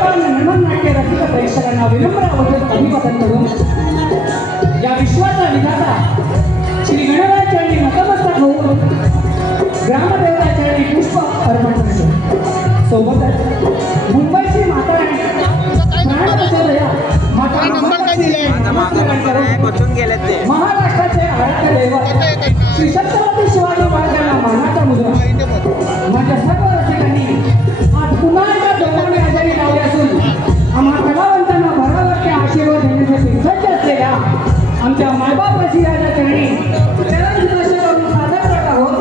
सर्व निर्माण नाट्य रसिक प्रेक्षकांना विनम्र अभिवादन करून या विश्वाचा विधाता श्री गणराज चरणी नतमस्तक होऊन ग्रामदेवता चरणी पुष्प अर्पण करतो। सोबतच मुंबईची माता महाराष्ट्राचे आराध्य दैवत श्री छत्रपती शिवाजी महाराजांना मानाचा मुद्रा माझ्या सर्व रसिकांनी आज पुन्हा एकदा डोंगरने हजेरी लावली असून आम्हा कलावंतांना भरावरचे आशीर्वाद देण्यासाठी सज्ज असलेल्या आमच्या मायबाप रसिकाच्या चरणी सादर करत आहोत।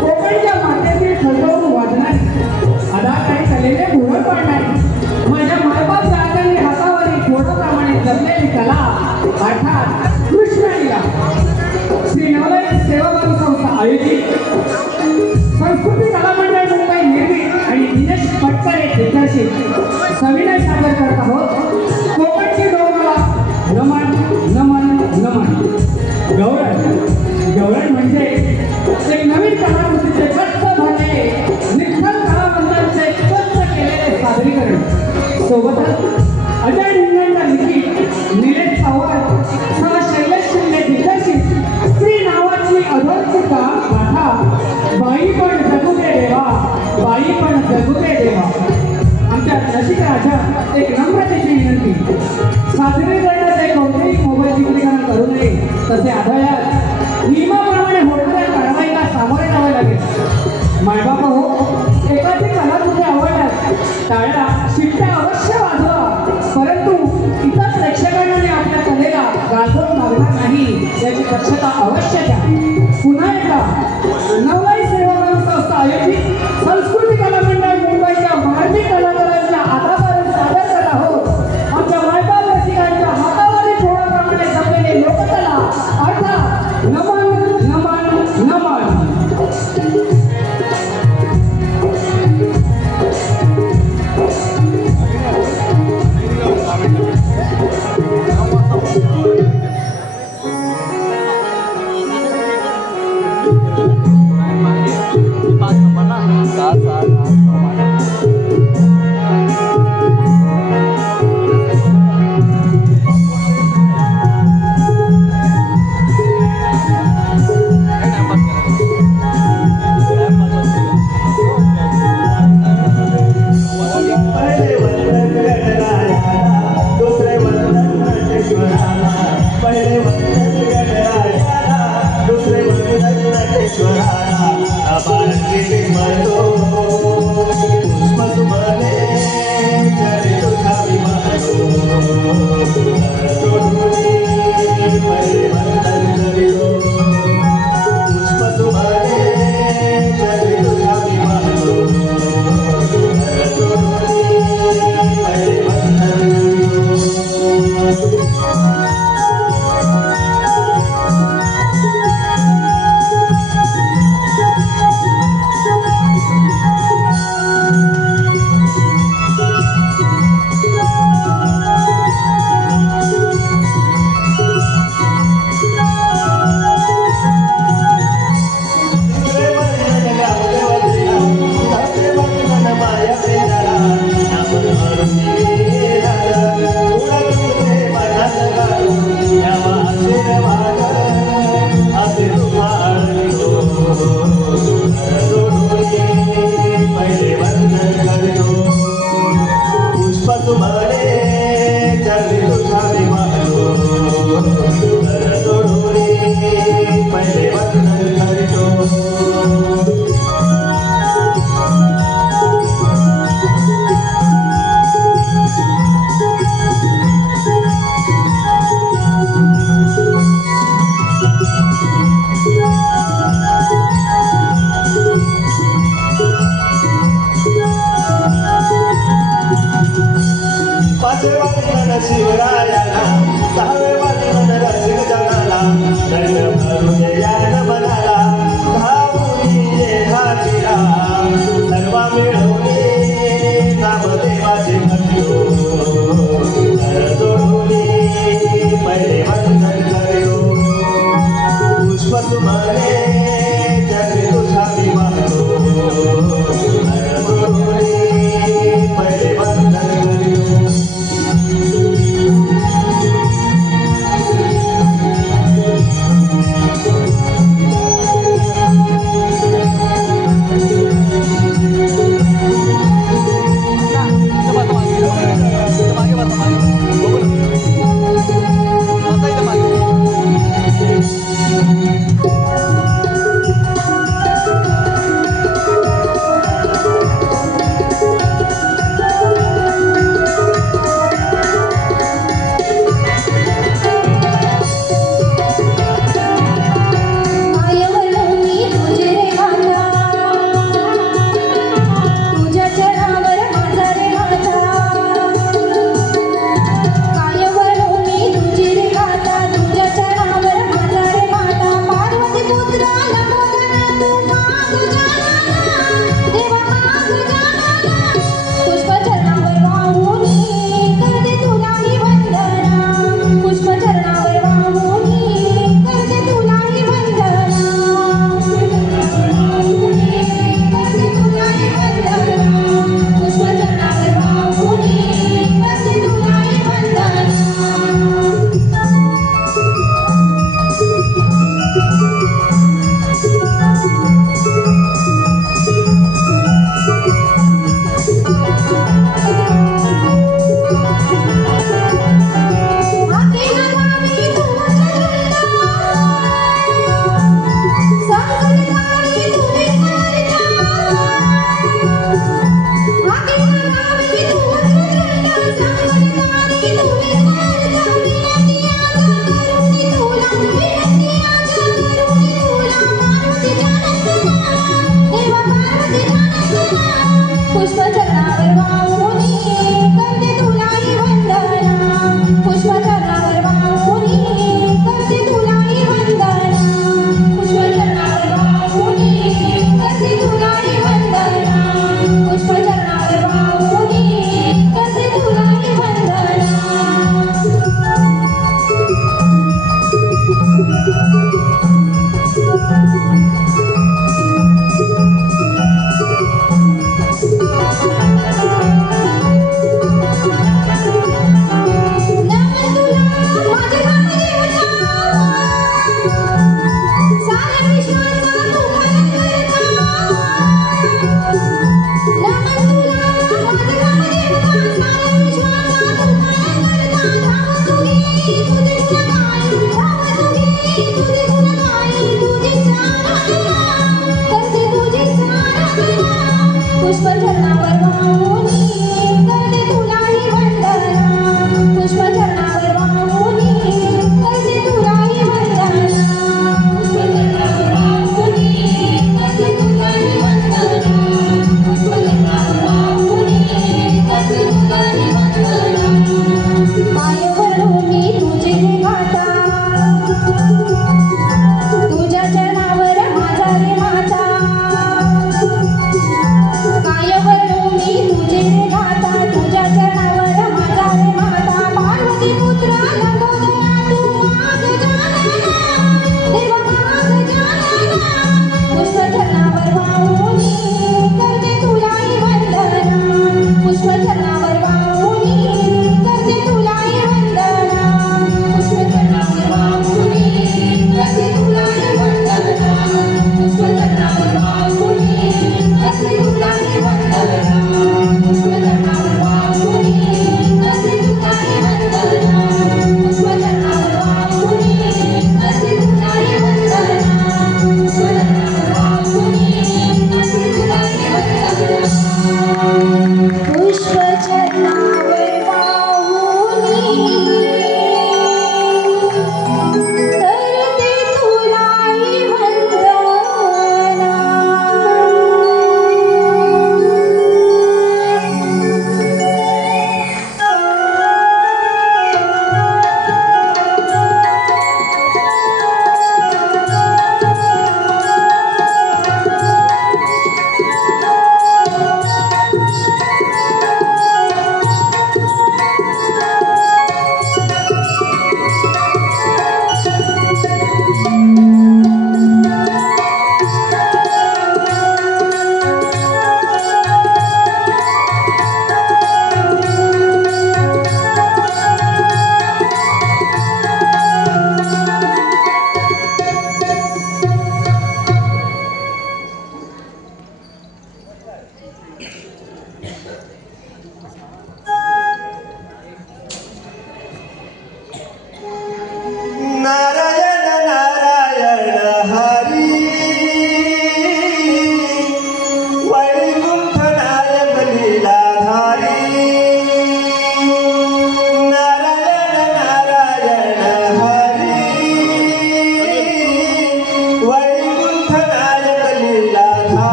कोकणच्या मातेतील ठणठणून वाजणारी अदाकारी कलेने भुरळ पाडणारी माझ्या मायबाप राजांनी हातावरील फोटोप्रमाणे जपलेली कला अर्थात कृष्णलीला श्री नवलय सेवाभावी संस्था आयोजित संस्कृती कला मंडळ मुंबई निर्मित आणि दिनेश पटकरे दिग्दर्शित सविनय सादर करत आहोत। कोकणची डोंगराला नमन नमन नमन। गवळण म्हणजे एक नवीन कलाकृतीचे कष्ट झालेले निखळ कलावंतांचे स्वच्छ केलेले सादरीकरण। सोबतच अजय निंगणकर लिखित निलेश चव्हाण सह शैलेश शिंदे दिग्दर्शित स्त्री नावाची अधोक्षित गाथा बाई पण जगू दे देवा, बाई पण जगू दे देवा। आमच्या रसिक राजा एक नम्रतेची विनंती, सादरीकरणाचे कोणतेही मोबाईल चित्रीकरण करू नये तसे आढळल्यास नियमाप्रमाणे होणाऱ्या कारवाईला सामोरे जावे लागेल। मायबाप हो, एखादी कलाकृती आवडल्यास टाळ्या शिट्ट्या अवश्य वाजवा, परंतु इतर प्रेक्षकांना आपल्या कलेला गाजवून लागणार नाही याची दक्षता अवश्य घ्या। पुन्हा एकदा नवलाई सेवाभावी संस्था आयोजित संस्कृती कला मंडळ मुंबईच्या मार्मिक कलाकारांच्या आधारावर सादर करत आहोत आमच्या मायबाप रसिकांच्या हातावरील फोडाप्रमाणे जपलेली लोककला अर्थात नमन नमन नमन।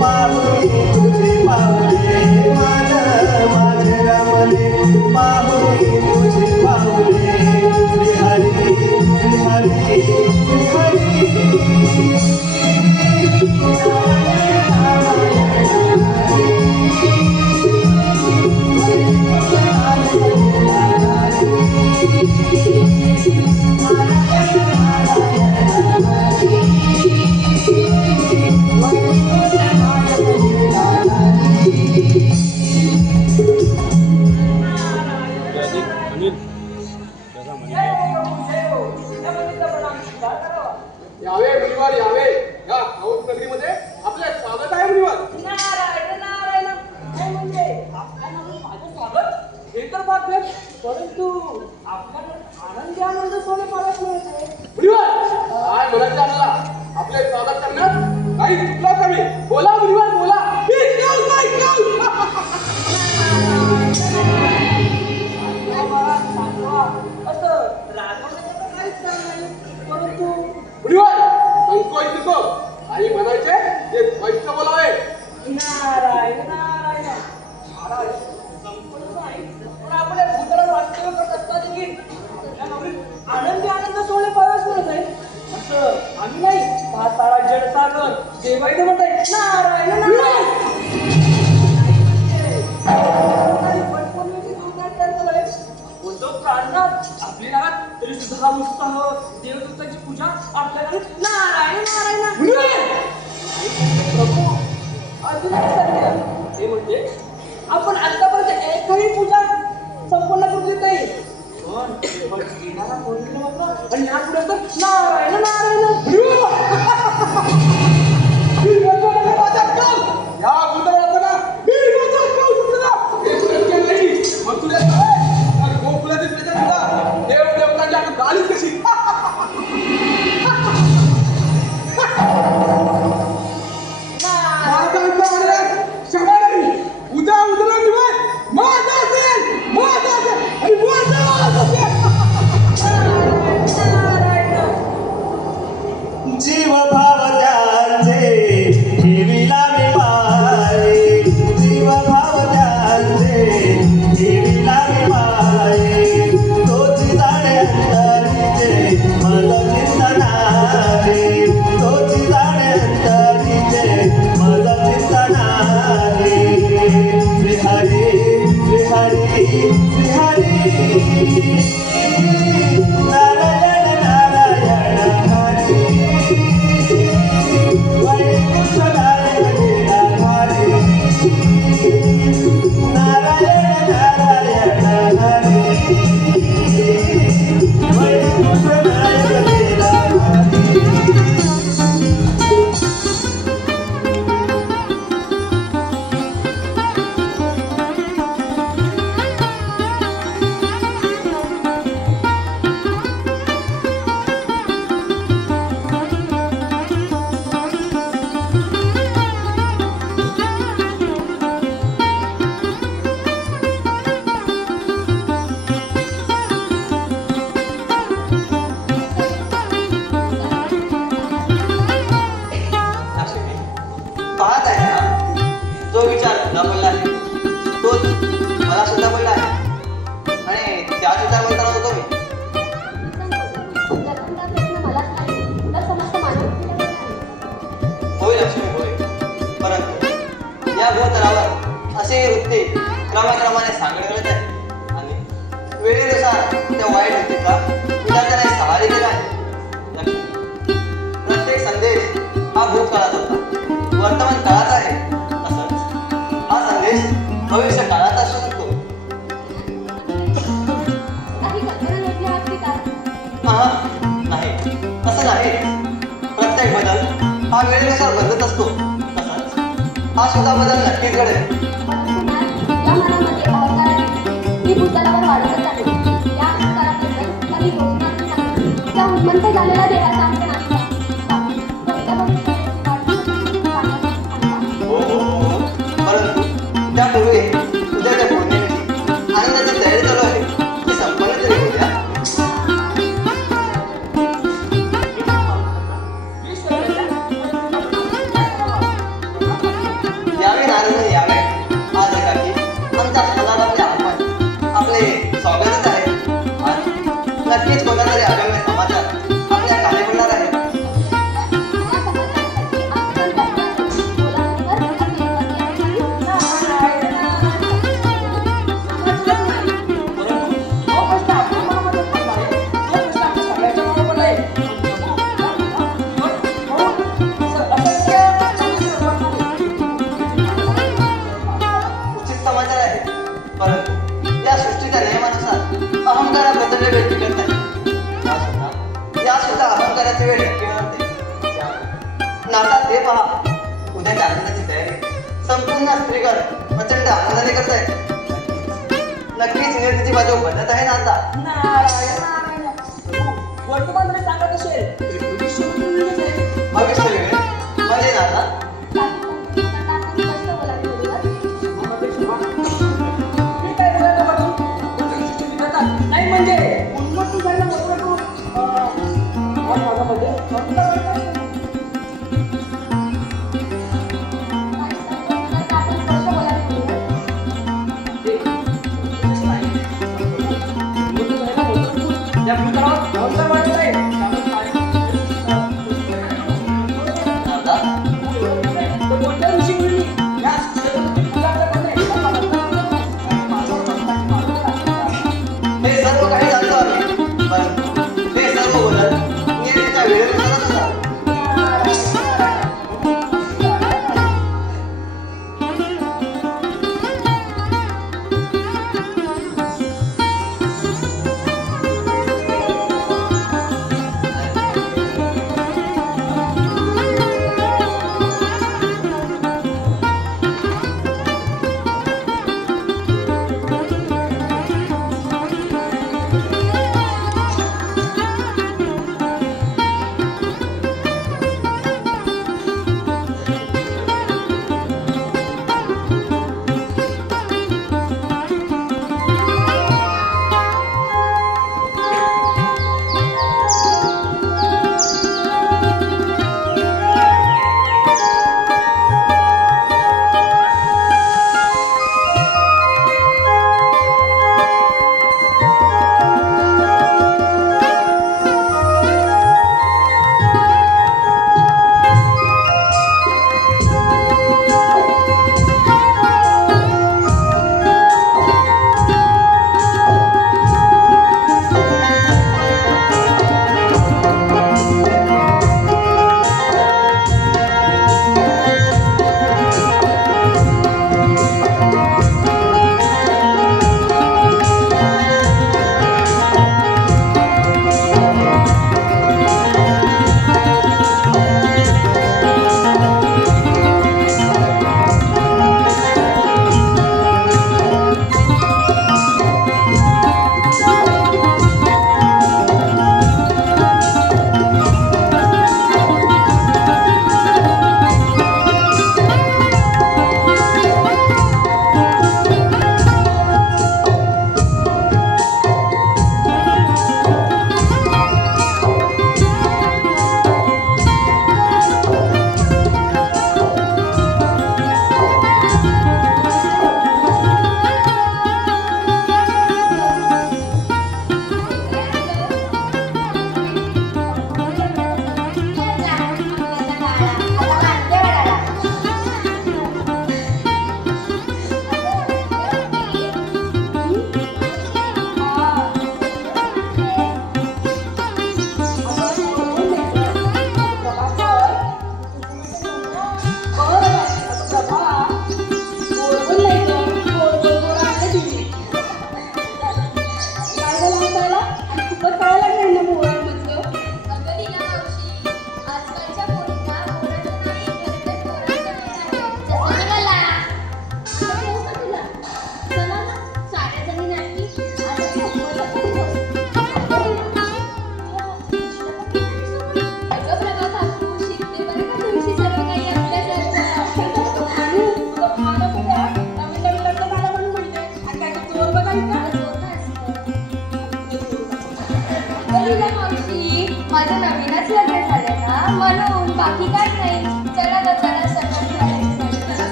माहुली तुझे पावले माझे रमले माहुली तुझे पावले श्रीहरी श्रीहरी यावे मुनिवर यावे या औध नगरीमध्ये आपले स्वागत आहे मुनिवर. नारायण नारायण हे म्हणजे आपल्याला माझं स्वागत हे तर भाग्य परंतु आपल्याला आनंद सोने पावत मिळते मुनिवर काय बोलायचं आम्हाला आपले स्वागत करण्यात काही चुकलं कमी बोला मुनिवर बोला. असं रागवण्याचं काहीच काम नाही परंतु मुनिवर संकोच नको आणि म्हणायचे ते स्पष्ट बोलावे. नारायण नारायण महाराज संपूर्ण नाही पण आपल्या भूतलावर वास्तव्य करत असता देखील आपल्या नवरीत आनंद सोहळे पावस म्हणत आहे असं आम्ही नाही भाताळा जलसागर देवाईने म्हणताय नारायण नारायण बोलतो प्राणनाथ आपली नागात तरी सुद्धा हा उत्साह देवदूतांची पूजा आपल्याला नारायण नारायण प्रभू अजून एक सत्य हे म्हणजे आपण आतापर्यंत एकही पूजा संपूर्ण करू नाही पण येणारा पौर्णिमेला मात्र आणि यापुढे तर नारायण नारायण या गुंतवणुकीला मग तुला गोकुलाची प्रजा सुद्धा देव देवतांच्या गालीच कशी. उद्या उद्या दिवस माझा असेल आणि जीव भाव त्यांचे ठेविला मी माये जीव भाव त्यांचे ठेविला मी माये तोची जाणे अंतरीचे मज चिंतनारे तोची जाणे अंतरीचे मज चिंतनारे श्रीहरी श्रीहरी श्रीहरी नारायण नारायण हरी वैकुंठ नारायण हरी नारायण नारायण हरी वैकुंठ नारायण हरी. पाहत आहे ना जो विचार तुला पडला आहे तोच मला सुद्धा पडला आहे आणि त्याच विचार म्हणता होतो मी. होय लक्ष्मी होय परंतु या भूतलावर असे वृत्ती क्रमाक्रमाने सांगड घालत आहे आणि वेळेनुसार त्या वाईट वृत्तीचा विधात्याने सहारे केला आहे. लक्ष्मी प्रत्येक संदेश हा भूतकाळात होता वर्तमान काळात आहे तसंच हा संदेश भविष्य काळात असू शकतो. नाही असं नाही प्रत्येक बदल हा वेळेनुसार बदलत असतो तसंच हा सुद्धा बदल नक्कीच घडेल. झालेला देवाचा परंतु त्यापूर्वी उद्याच्या पौर्णिमेची आनंदाची तयारी चालू आहे ती संपन्न तरी होऊया. पहा उद्याच्या आनंदाची तयारी संपूर्ण स्त्रीगण प्रचंड आनंदाने करताय. नक्कीच नियतीची बाजू बनत आहे ना आता. नारायण नारायण प्रभू, वर्तमानपणे सांगत असेल तर भविष्य वेगळंच आहे. भविष्य वेगळे म्हणजे ना आता मी काय बोलायला बाकी भविष्याची विधाता नाही म्हणजे उन्मत्त झालेला नवरा तो माझ्यामध्ये या पुतळावर जबाबदार वाटत आहे.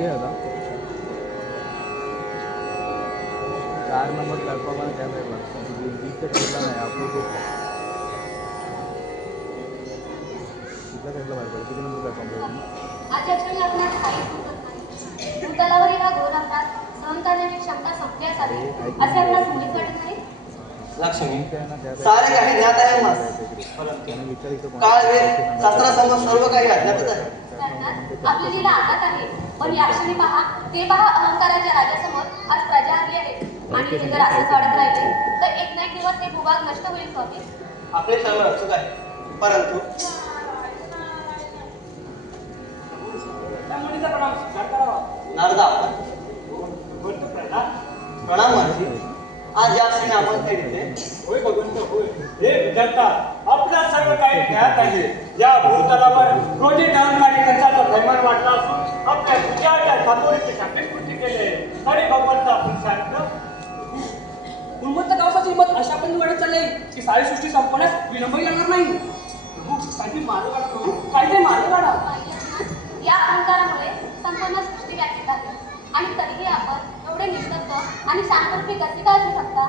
ते आता 4 नंबर प्लॅटफॉर्मला त्या साईडला बीचच्या साईडला नाही अपोजिट कुठल्या साईडला बाहेर पडेल किती नंबर प्लॅटफॉर्म आजच्या क्षणी आपणास काहीच सुचत नाही. भूतलावरील हा घोर अपराध सहन करण्याची क्षमता संपल्यास आली असे आपणास मुळीच वाटत नाही. लक्ष्मी सारे काही ज्ञात आहे मला, परंतु काळ वेळ शास्त्रासमोर सर्व काही अज्ञातच आहे. अर्थात आपली लीला आघात आहे, पण या क्षणी पहा ते पहा अहंकाराच्या राजासमोर आज प्रजा आली आहे आणि हे जर असंच वाढत राहिले तर एक ना एक दिवस ते भूभाग नष्ट होईल स्वामी. आपले सर्व रक्षक आहे, परंतु त्या मुलीचा प्रणाम स्वीकार करावा. नारदा आपण प्रणाम महर्षी. आज या क्षणी आपण ते दिले होय भगवंत होय. हे विचारता आपल्या सर्व काही ज्ञात आहे. या भूतलावर रोजी अहंकारी कंसाचा थैमान वाटला असून आपल्या विचाराच्या सातोरीची शांतिस्फूर्ती केले तरी भगवंत आपण सांगितलं गुणवत्ता गावचा किंमत अशा पण वाढत चालली की सारी सृष्टी संपण्यास विलंबही लागणार नाही. काहीतरी मार्ग काढा प्रभू, काहीतरी मार्ग काढा. या अहंकारामुळे संपूर्ण सृष्टी व्यापीत आहे आणि तरीही आपण एवढे निस्तब्ध आणि शांतरूपी कसे काय असू शकता.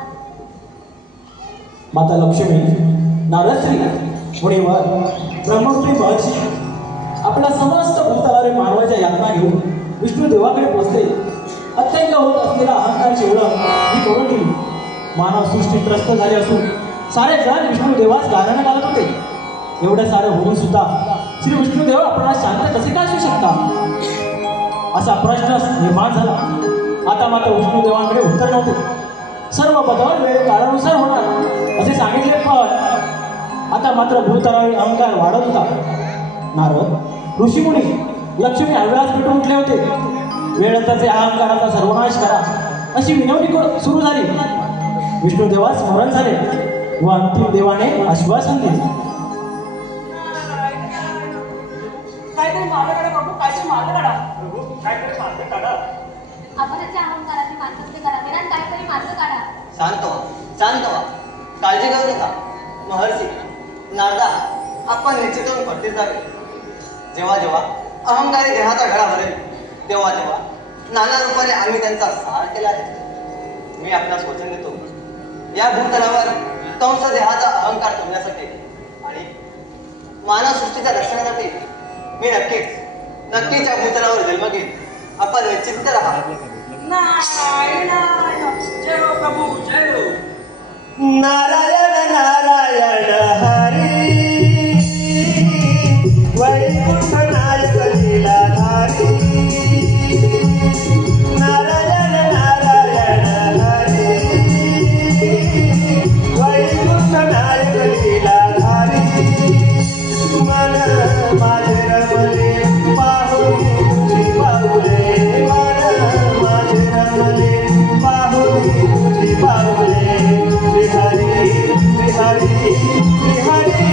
माता लक्ष्मी, नारदश्री, मुनिवर, ब्रह्मरूपी महर्षी आपल्या समस्त भूतलावरील मानवाच्या यातना घेऊन विष्णू देवाकडे पोहोचले. अत्यंत होत असलेला अहंकारची ओळख ही करून दिली. मानव सृष्टी त्रस्त झाली असून सारे जण विष्णू देवास गाण्याने घालत होते. एवढं सारं होऊन सुद्धा श्री विष्णुदेव आपल्याला शांत कसे काय असू शकता असा प्रश्न निर्माण झाला. आता मात्र विष्णुदेवांकडे उत्तर नव्हते. सर्व बदल वेळ काळानुसार होणार असे सांगितले, पण आता मात्र भूतलावरील अहंकार वाढत होता. नारद, ऋषीमुनी, लक्ष्मी हव्यास पेटून उठले होते. वेळाचे अहंकाराचा सर्वनाश करा अशी विनवणी सुरू झाली. विष्णुदेवास स्मरण झाले व अंतिम देवाने आश्वासन दिले. काहीतरी मार्ग काढा प्रभू, काहीतरी मार्ग काढा. प्रभू काहीतरी मार्ग काढा. अपराच्या अहंकाराची मानसत्य करावे आणि काहीतरी मार्ग काढा. शांत व्हा, शांत व्हा, काळजी करू नका. महर्षी नारदा, आपण निश्चित होऊन परतीत जावे. जेव्हा जेव्हा अहंकारी देहाचा घडा भरेल तेव्हा तेव्हा नाना रूपाने आम्ही त्यांचा सहार केला आहे. मी आपणास वचन देतो, या भूतलावर कंस देहाचा अहंकार करण्यासाठी आणि मानव सृष्टीच्या रक्षणासाठी मी नक्कीच या भूतलावर जन्म घेईन. आपण निश्चित राहा. नारायण जय हो प्रभू, जय हो. नारायण नारायण हरी वैकुंठ नायक लीलाधारी. नारायण नारायण हरी वैकुंठ नायक लीलाधारी. मन माझे रमले पाहुनी तुझी बाहुले. मन माझे रमले पाहुनी तुझी बाहुले. श्रीहरी श्रीहरी श्रीहरी.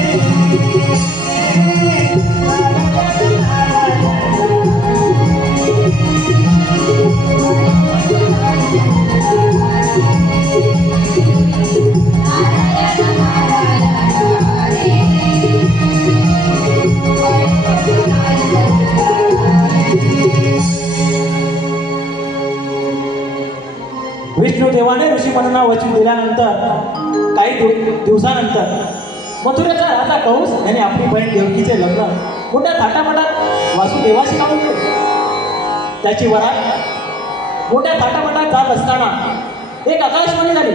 विष्णुदेवाने ऋषीमुनींना वचन दिल्यानंतर काही दिवसानंतर मथुरेचा राजा कंस याने आपली बहीण देवकीचे लग्न मोठ्या थाटामाटात वासुदेवाशी लावून दिले. त्याची वरात मोठ्या थाटामाटात जात असताना एक आकाशवाणी झाली,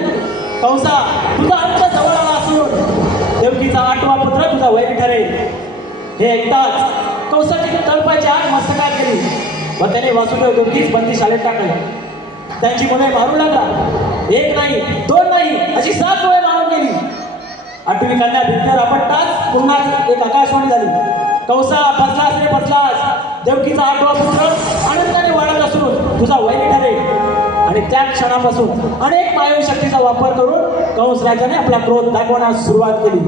कंसा, तुझा अंत जवळ आला असून देवकीचा 8वा पुत्र तुझा वैरी ठरेल. हे ऐकताच कंसाची तळपायची आग मस्तकात गेली व त्याने वासुदेव देवकीच बंदीशाळेत टाकले. त्यांची मुले मारू लागला. 1 नाही 2 नाही अशी 7 मुले मारून गेली. 8वी कन्या भिंतीवर आपटताच पुन्हा एक आकाशवाणी झाली, कंसा, फसलास रे फसलास. देवकीचा 8वा पुत्र आनंदाने वाढत असून तुझा वैरी ठरेल. आणि त्या क्षणापासून अनेक मायवी शक्तीचा वापर करून कंस राजाने आपला क्रोध दाखवण्यास सुरुवात केली.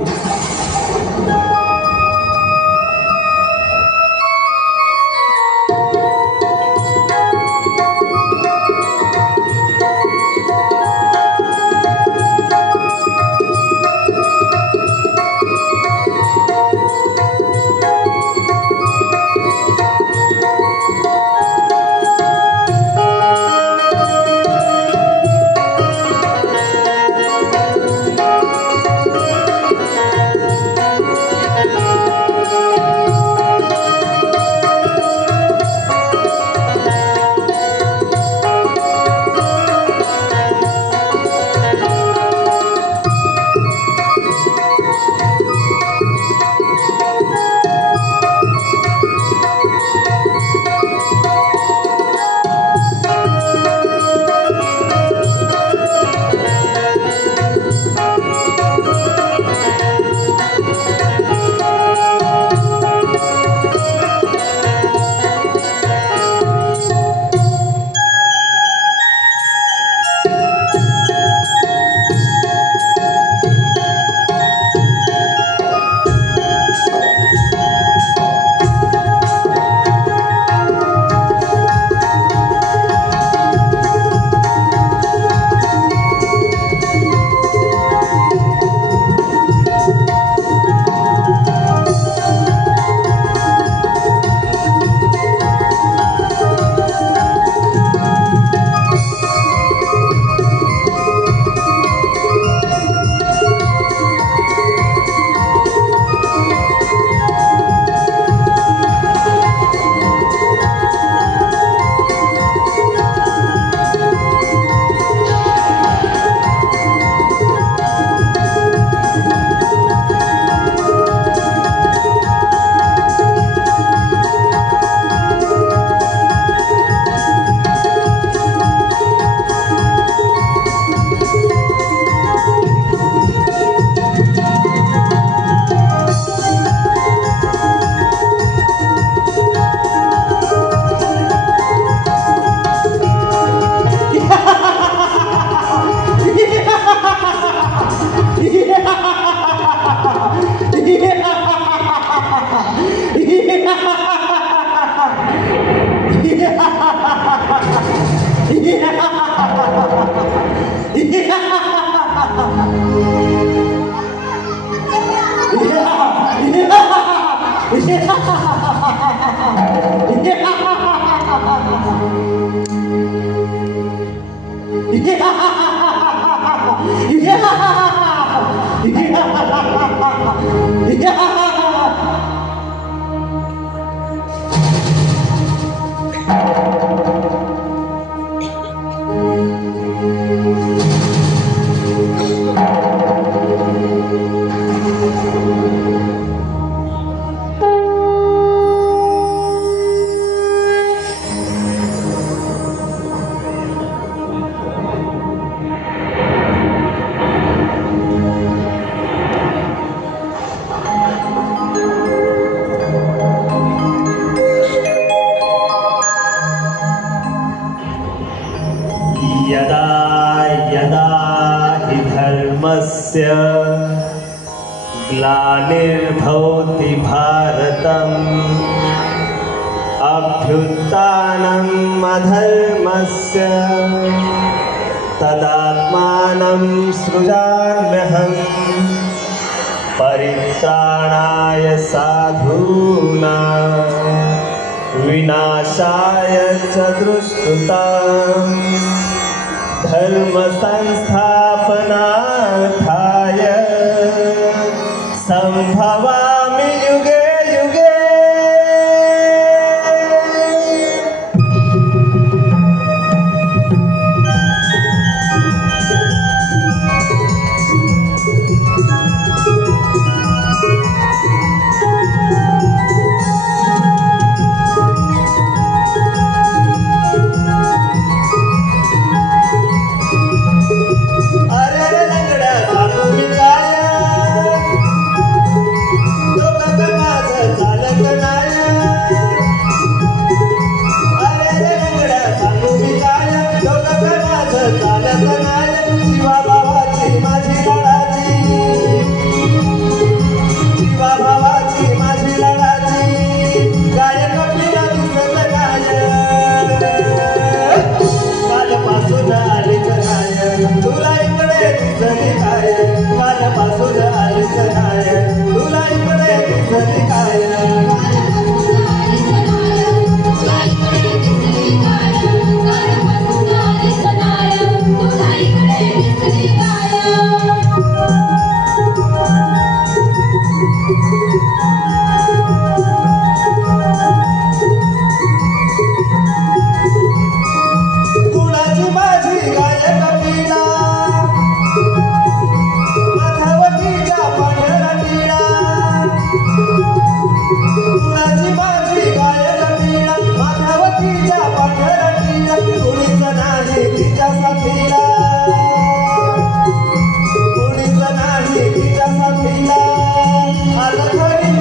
उद्भवति भारतम् अभ्युत्थानम् अधर्मस्य तदात्मानं सृजाम्यहम् परित्राणाय साधूनां विनाशाय च दुष्कृताम् धर्म संस्थापनार्थाय संभवामि युगे युगे। कुणीच नाही तिच्या साथीला आता खरी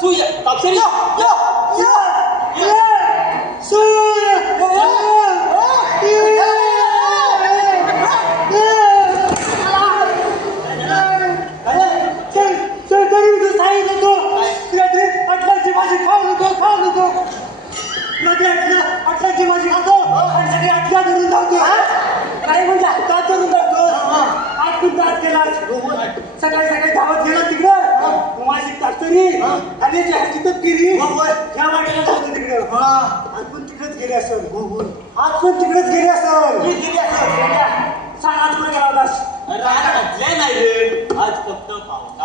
सूर्य अक्षरी अटलाची भाजी खातो आणि सगळी आठल्या धरून जातो. काय म्हणजे दात धरून जातो. आठून दात गेला सकाळी सकाळी धावत गेला तिकडं माझी तातरी आणि तिथं केली त्या वाटेला जातो तिकडं. आपण तिकडेच गेले असेल. आज पण तिकडेच गेले असेल. सांग आज कुठे गेला होतास. नाही रे आज फक्त पावता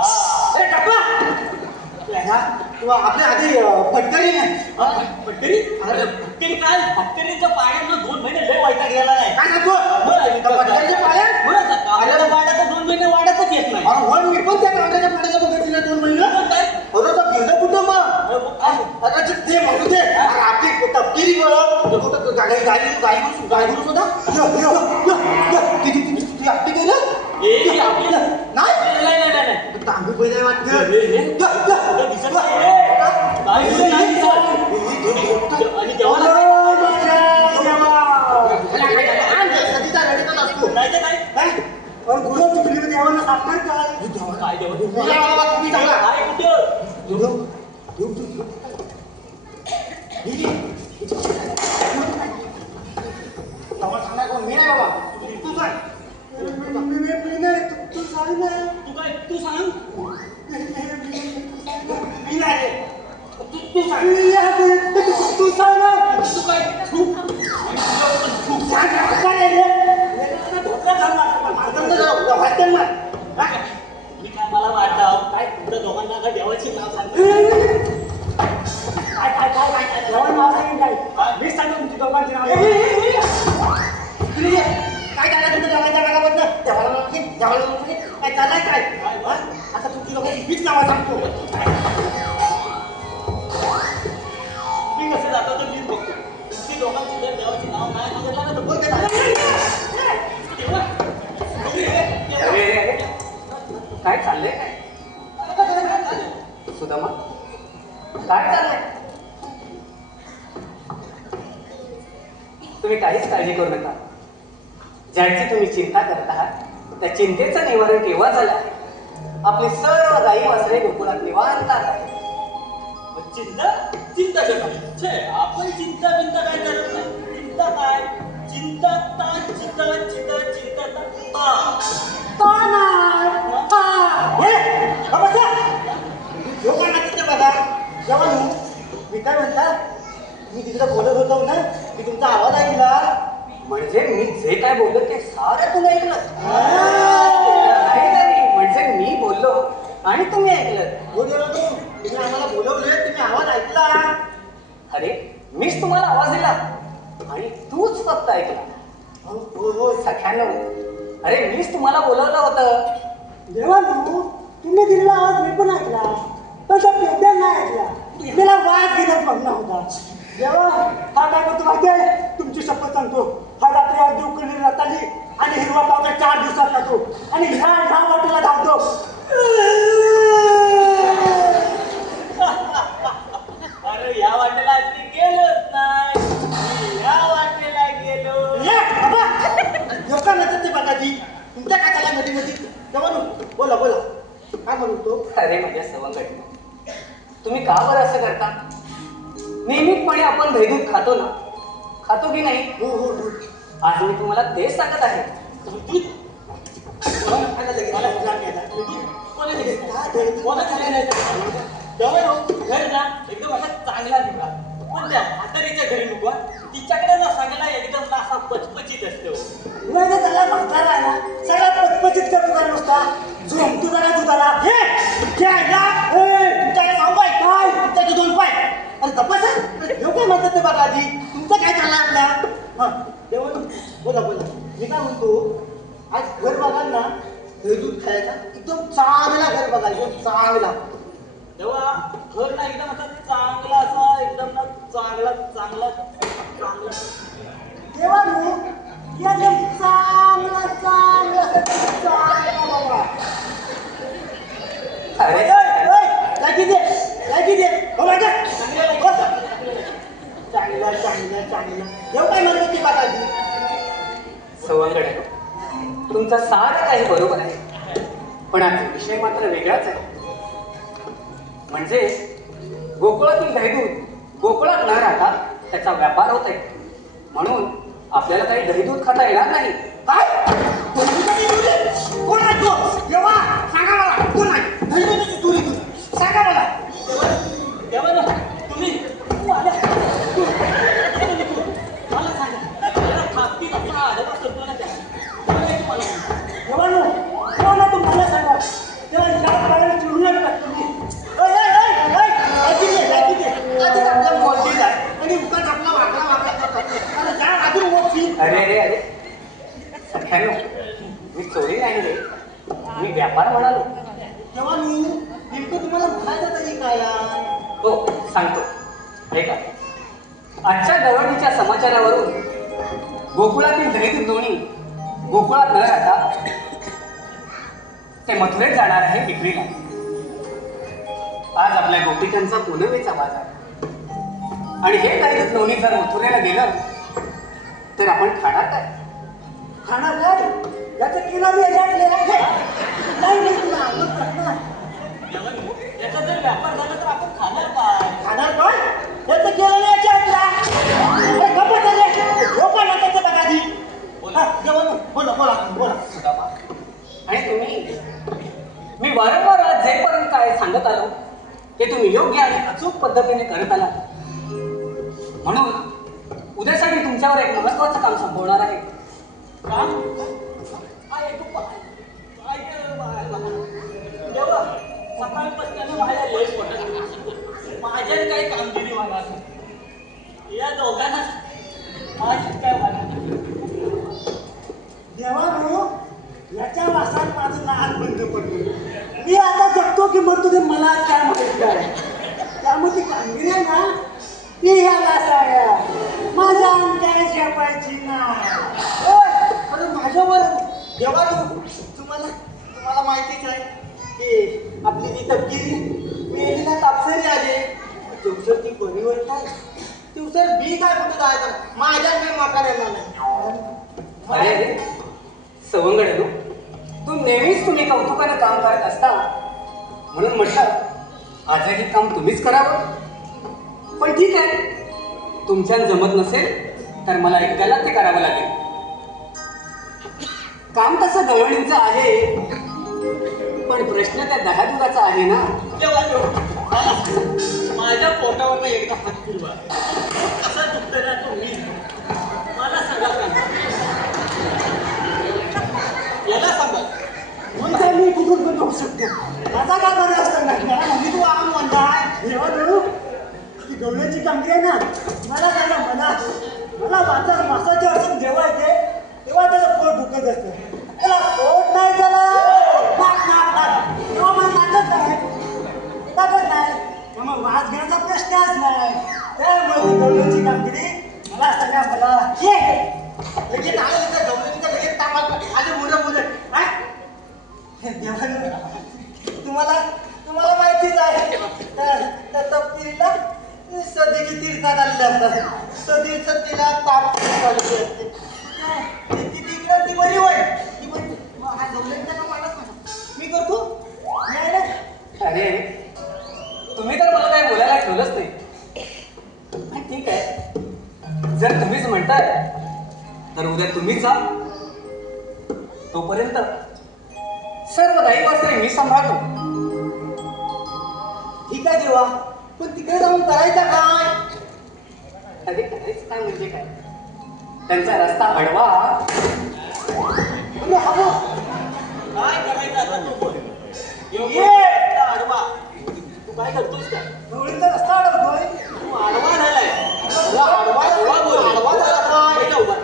आपल्या आधी फटकरी नाही फटकरी अरे फटकरी काय फटकरीच्या पाड्यांना 2 महिने लय वाईटा गेला नाही काय सांगतो फटकरीच्या पाड्यात 2 महिने वाढतच येत नाही. अरे मी पण त्या कांद्याच्या पाण्याच्या बघितलं 2 महिने. अरे तर गेलं कुठं मग अरे ते म्हणू दे. अरे आपली तपकिरी कुठं गाय होता किती आपली गेलं नाही तांबू पहिल्या वाटतं गुरु चुकली देवाला सांगणार काय मी नाही बाबा तू सांग. तू सांग ना तू सांग मी नाही तू सांग तू सांग ना तू काय मी काय मला वाटतं काय पुढे दोघांना का देवाची नाव सांगतो काय नाव सांगेन काय मी सांगतो तुमची दोघांची नाव काय झालं तुमच्या दोघांच्या नावाबद्दल देवाला काय चाललंय काय आता तुमची दोघांची हीच नावं सांगतो. मी कसं जातो तर मीच बघतो तुमची दोघांची जर देवाची नाव नाही सांगितलं ना तर बोल काय चाललंय काय सुदामा काय चाललंय. तुम्ही काहीच काळजी करू नका. ज्याची तुम्ही चिंता करत आहात त्या चिंतेचं निवारण केव्हा झालं. आपली सर्व गायी वासरे गोकुळात निवांत आहे. चिंता चिंता छे आपण चिंता बिंता काय करत नाही. चिंता काय चिंता मी काय म्हणता मी तिकडे बोलत होतो ना मी तुमचा आवाज ऐकला. म्हणजे मी जे काय बोललो ते सारं तुम्ही ऐकलं. म्हणजे मी बोललो आणि तुम्ही ऐकलं. तुम्ही आम्हाला बोलवलंय तुम्ही आवाज ऐकला. अरे मीच तुम्हाला आवाज दिला आणि तूच फक्त ऐकला. हो सख्यानो अरे मीच तुम्हाला बोलवलं होतं. जेव्हा तुम्ही दिलेला आवाज मी पण ऐकला पण त्या पेट्या नाही ऐकला. मला वाद घेण्यात म्हणणं होता. जेव्हा हा काय करतो माहिती आहे तुमची शपथ सांगतो. हा रात्री अर्धी उकडलेली राताली आणि हिरवा पावडर 4 दिवसात जातो आणि ह्या वाटेला धावतो. अरे या वाटेला गेलोच नाही. या वाटेला गेलो लोकांना ते बघायची तुमच्या काय त्याला मध्ये तेव्हा बोला काय म्हणतो. अरे माझ्या सवंगडी तुम्ही का बरं असं करता. नियमितपणे आपण भेदूत खातो ना खातो की नाही. आज मी तुम्हाला तेच सांगत आहे. एकदम असा चांगला निघा पण त्या म्हातारीच्या घरी नको. तिच्याकडे ना सगळ्याला एकदम असा पचपचित असतो. त्याला म्हातारा आहे ना सगळा पचपचित करून काय नुसता झोम तुझा दुधाला काय तुमच्या 2 पाय. अरे तपासा काय म्हणतात ते बघा आधी तुमचं काय चाललंय आपल्या. तेव्हा बोला मी काय म्हणतो आज घर बघाल ना दूध खायचा एकदम चांगला घर बघायचं चांगला. तेव्हा घर ना एकदम असा चांगला असा एकदम ना चांगला तेव्हा एकदम चांगला बाबा. अरे सवंगडे, तुमचं सारं काही बरोबर आहे, पण आता विषय मात्र वेगळाच आहे. म्हणजे गोकुळातील दहीदूध गोकुळात न राहता त्याचा व्यापार होत आहे, म्हणून आपल्याला काही दहीदूध खाता येणार नाही. काय? कोण आहे तो? देवा, सांगा मला, कोण आहे? दहीदूधाची चोरी केली. सांगा मला. देवा, तुम्ही मला सांगा, खापटी कसा आडवा संपला त्या देवानो, कोण आहे तुम्हाला सांगा. तेव्हा चार पायाला चिडू नका तुम्ही. अरे अरे अरे सख्यानो, मी चोरी नाही रे, मी व्यापार म्हणालो. तेव्हा नेमकं तुम्हाला म्हणायचं तरी काय? हो सांगतो, ऐका. आजच्या दवडीच्या समाचारावरून गोकुळातील दहीदूध दोन्ही गोकुळात न राहता ते मथुरेत जाणार आहे विक्रीला. आज आपल्या गोपिकांचा पुनवेचा बाजार, आणि हे दहीदूध दोन्ही जर मथुरेला गेलं तर आपण खाणार काय? खाणार काय? याचं किनारी नाही तुला आवडतात ना. याचा जर व्यापार झाला तर आपण खाणार काय? खाणार काय? याचं केलं नाही याच्या बोला बोला बोला. आणि तुम्ही, मी वारंवार आज जेपर्यंत काय सांगत आलो ते तुम्ही योग्य आणि अचूक पद्धतीने करत आला, म्हणून उद्यासाठी तुमच्यावर एक महत्वाचं काम संपवणार आहे. काम? देवा, सकाळपासून माझ्या लेट पडत, माझ्यात काही कामगिरी व्हायला, या दोघांना आज काय व्हायला. देवानो, याच्या वासात माझं नाक बंद पडलं. मी आता जगतो की मरतो ते मला काय माहिती आहे. त्यामुळे ती कामगिरी आहे ना, ती ह्या वासाया माझ्या अंगठ्याने शेपायची ना. अरे माझ्यावर देवानो, तुम्हाला माहितीच आहे की आपली जी तपकिरी मेलीला तापसरी आले, दिवसर ती बरी होतात, दिवसर मी काय कुठे जायचं माझ्या काही माकार येणार नाही. अरे सवंगड, तू नेहमीच तुम्ही कौतुकानं काम करत असता, म्हणून म्हटलं आजही काम तुम्हीच करावं. पण ठीक आहे, तुमच्यात जमत नसेल तर मला एकट्याला ते करावं लागेल. काम तसं गवळणीचं आहे, पण प्रश्न त्या दह्यादुधाचा आहे ना. माझ्या पोटावर एकदा हात फिरवा, कसा दुखतोय ना तुम्ही मला सांगा. याला सांगा, म्हणजे मी कुठून पण होऊ शकते. माझा काय बरं असतं नाही. मला म्हणजे तू आम म्हणताय जेव्हा देऊ ती गवळ्याची कामगिरी आहे ना, मला सांगा, मला मासाच्या असं जेव्हा येते तेव्हा त्याचं पोट दुखत असतं. त्याला पोट नाही, त्याला तेव्हा मला नाटक नाही, त्यामुळे वास घेण्याचा प्रश्नच नाही. त्यामुळे ती गवळ्याची कामगिरी मला सांगा. मला लगेच आलं तिथं गवळ्याच्या लगेच तामाल आले मुलं तुम्हाला माहितीच आहे, त्या तपकिरीला सदीची तीर्थात आलेली असतात. सदीचं तिला ताप चालली असते. ती तिकडं ती बरी होय, ती बरी. हा गवळ्यांचा का मानत नाही मी करतो नाही ना. अरे तुम्ही तर मला काही बोलायला ठेवलंच नाही. ठीक आहे, जर तुम्हीच म्हणताय तर उद्या तुम्हीच जा. तोपर्यंत सर्व दायित्व मी सांभाळतो. ठीक आहे देवा, पण तिकडे जाऊन करायचं काय? अरे करायचं काय म्हणजे काय? त्यांचा रस्ता अडवा. काय करायचं आता तू बोल. आडवा, तू काय करतोस का? गवळीचा रस्ता अडवतोय. तू आडवा झालाय. आडवा बोल. आडवा झाला काय? उभा.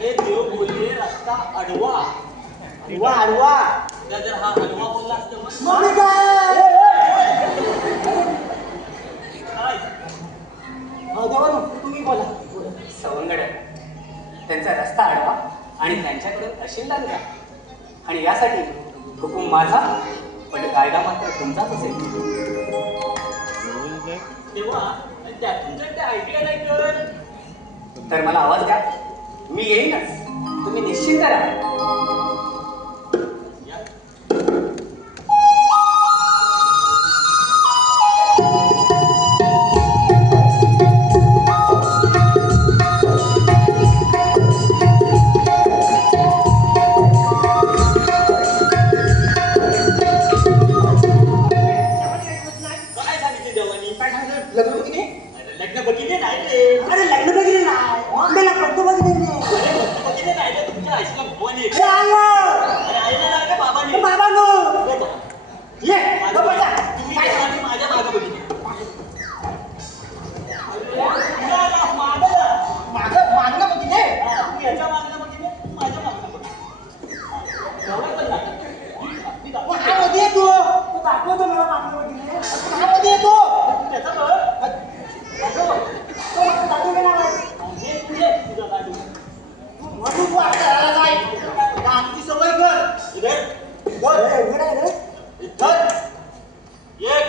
अरे देव बोलले रस्ता अडवा. आडवा जर हा हलवा बोलला असतं मग काय? देवानो, तुम्ही बोला. सवंगड, त्यांचा रस्ता अडवा आणि त्यांच्याकडून अशिल्ला द्या. आणि यासाठी हुकूम माझा पण कायदा मात्र तुमचाच असेल. तेव्हा त्यातून जर ते ऐकलं नाही तर मला आवाज द्या, मी येईनच. तुम्ही निश्चिंत राहा. लग्न बघितले नाही रे. अरे लग्न बघितले नाही, मला पडतो बघितले बघितले नाही रे. तुमच्या आईला भवानी बाबाने बाबानो ये तुम्ही माझ्या मागं बघितले. मागणं बघितले. तुम्ही याच्या मागणं बघितले, माझ्या मागणं बघितले. मध्ये येतो तू दाखवतो मला मागणं बघितले मध्ये येतो त्याचा म्हणून तू आता जाय आमची सवय कर. एक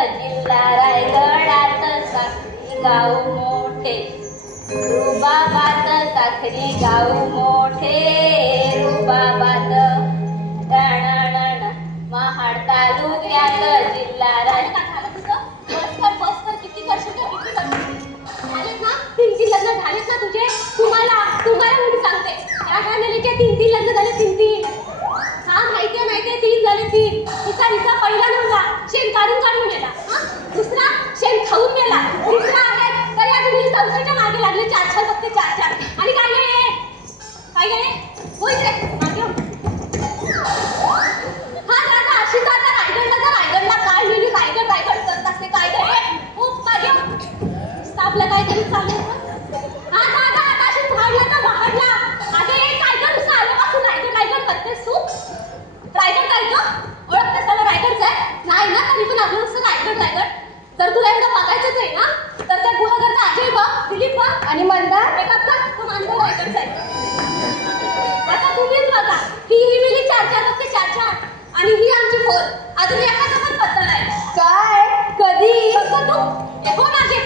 जिल्हा रायगडात साखरी गाव मोठे, रुबाबात साखरी गाव मोठे, रुबाबात महाड तालुक्यात जिल्हा बस कर किती करशील झालेत ना? 3 लग्न झालेत ना तुझे? तुम्हाला म्हणून सांगते, या फॅमिलीचे 3 लग्न झाले, 3. हा माहितीये 3 झाले 3. हिचा पहिला नवरा शेण काढून गेला, दुसरा शेण खाऊन गेला, तिसरा आहे तर या तुम्ही चौथ्याच्या मागे लागले, 4 फक्त 4. आणि काय आहे होय रे मागे. हा दादा अशी दादा रायगडला काय लिहिली, रायगड करत असते काय काय मागे आपलं काहीतरी चाललंय. हा दादा आता अशी महाडला अगे काय कर तुझं आल्यापासून रायगड करतेस तू. रायगड काय ग ओळखतेस त्याला? रायगडच आहे नाही ना, तरी पण अजून रायगड. जर तुला एवढं बघायचंच आहे ना तर त्या गुहागरचा अजय बघ, दिलीप बघ आणि मंदार तो मानतो रायगडचा आहे. आता तुम्हीच बघा, ही मिली 4 फक्त 4 आणि ही आमची 4. अजून एखादा पण पत्ता नाही. काय कधी तू हो मागे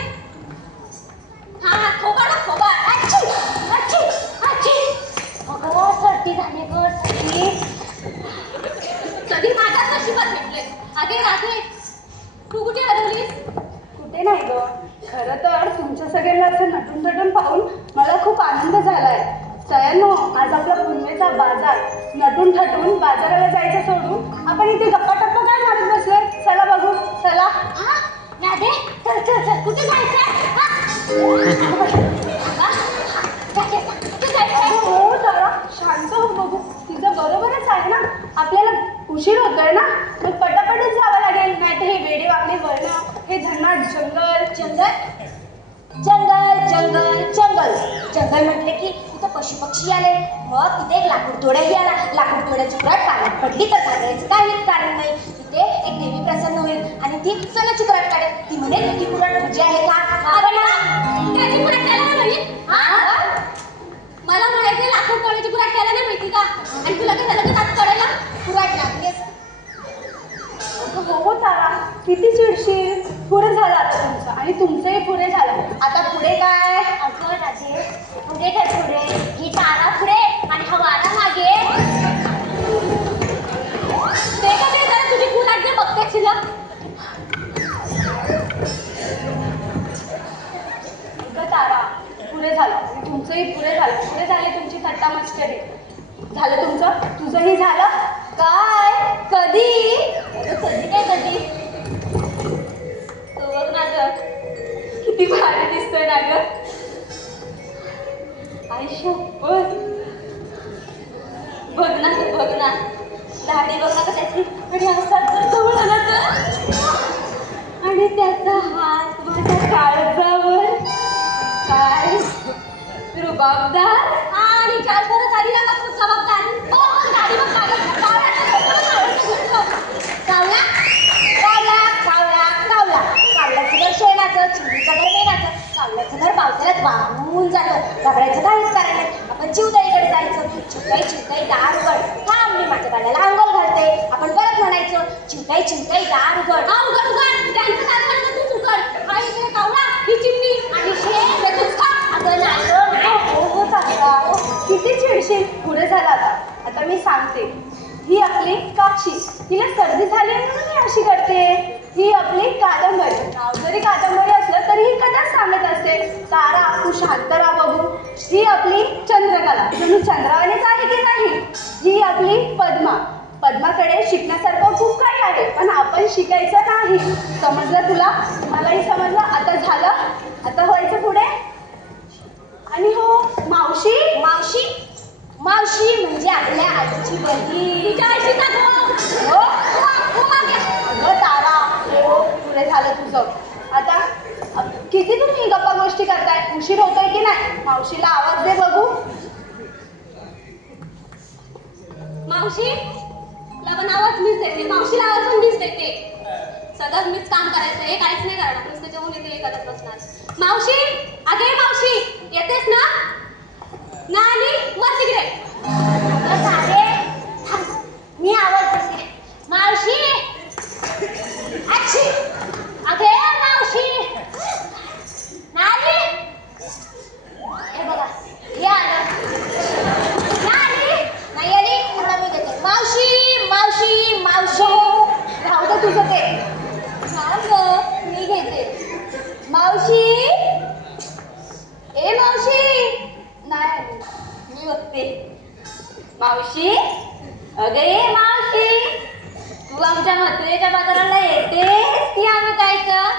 हा थोबा अच्छी अगं सर्दी झाली ग सर्दी. कधी माझ्या नशिबात भेटले. अगे राधे तू कुठे हरवलीस? कुठे नाही ग, खरं तर तुमच्या सगळ्यांना असं नटून पाहून मला खूप आनंद झालाय. सयांनो, आज आपला पुणेचा बाजार नटून थटून बाजाराला जायचं सोडून आपण इथे गप्पा टप्पा काय मारत बसलोय. चला बघू चला. राधे चल कुठे जायचंय? हो जरा शांत हो बघू. तिचं बरोबरच आहे ना, आपल्याला उशीर होतोय ना, मग पटापटच जावं लागेल. नाही तर हे वेडे वागणे वळणं, हे धनाट जंगल म्हटले की तिथं पशु पक्षी आले, मग तिथे एक लाकूड तोड्याही आला. लाकूड तोड्याची कुराट कानात पडली तर घाबरायचं काही कारण नाही. तिथे एक देवी प्रसन्न होईल आणि ती सोन्याची कुराट काढेल. ती म्हणे ती कुराट तुझी आहे का? त्याची कुराट त्याला नाही माहिती. मला म्हणायचं लाकूड तोड्याची कुराट त्याला नाही माहिती का? आणि तुला काय झालं का तोडायला कुराट लागलीस? हो तारा, किती चिडशील. पुढे झालं आता तुमचं आणि तुमचंही पुढे झालं. आता पुढे काय? अगं राजे पुढे काय पुढे, ही तारा पुढे आणि हा वारा मागे. ते का ते जरा तुझी कुराट जे बघते शिल्लक. तारा पुढे झालं आणि तुमचंही पुढे झालं. पुढे झाले तुमची थट्टा मस्करी. झालं तुझंही झालं. काय कधी कधी तो बघ ना ग किती भारी दिसतोय ना ग. आयुष्य बघ ना दाढी बघ ना त्याची आणि असतात जर जवळ आला तर आणि त्याचा हात माझ्या काळजावर. काय रुबाबदार आणि 4 परत आली ना खूप जबाबदार. गाडी बघ कावल्याचं घर शेणाचं, चिमणीचं घर मेणाचं, कावल्याचं घर पावसाळ्यात वाहून जातं. घाबरायचं काहीच कारण नाही. आपण चिवताईकडे जायचं. चिवताई दार उघड. थांब मी माझ्या गाड्याला अंघोळ घालते. आपण परत म्हणायचं चिवताई दार उघड. हा उघड त्यांचं दार म्हणलं तूच उघड. हा इकडे कावळा, ही चिमणी आणि शेण तूच का? अगं नाही हो तारा, किती चिडशील. पुढे झालं आता मी सांगते. ही आपली काक्षी, तिला सर्दी झाली म्हणून मी अशी करते. ही आपली कादंबरी, नाव जरी कादंबरी असलं तरी ही कथाच सांगत असते. तारा तू शांत राहा बघू. ही आपली चंद्रकला, तुम्ही चंद्रावानेच आहे की नाही. ही आपली पद्माकडे शिकण्यासारखं खूप काही आहे, पण आपण शिकायचं नाही. समजलं तुला? मलाही समजलं. आता झालं. आता व्हायचं पुढे. आणि हो मावशी म्हणजे आपल्या आईची बहीण. अगं तारा, हो पुढे झालं तुझं. आता किती तुम्ही गप्पा गोष्टी करताय. उशीर होतोय की नाही? मावशीला आवाज दे बघू. मावशी पण आवाज मीच देते. मावशीला आवाज पण मीच देते. सगळं मीच काम करायचं. हे काहीच नाही करणार. नुसतं जेवून इथे करत बसणार. मावशी अगे मावशी येतेस ना? नाही मग तिकडे मी आवाज देते. मावशी अच्छी अगं ये मावशी, तू आमच्या मथुरेच्या बाजाराला येतेस की आम्ही काय तर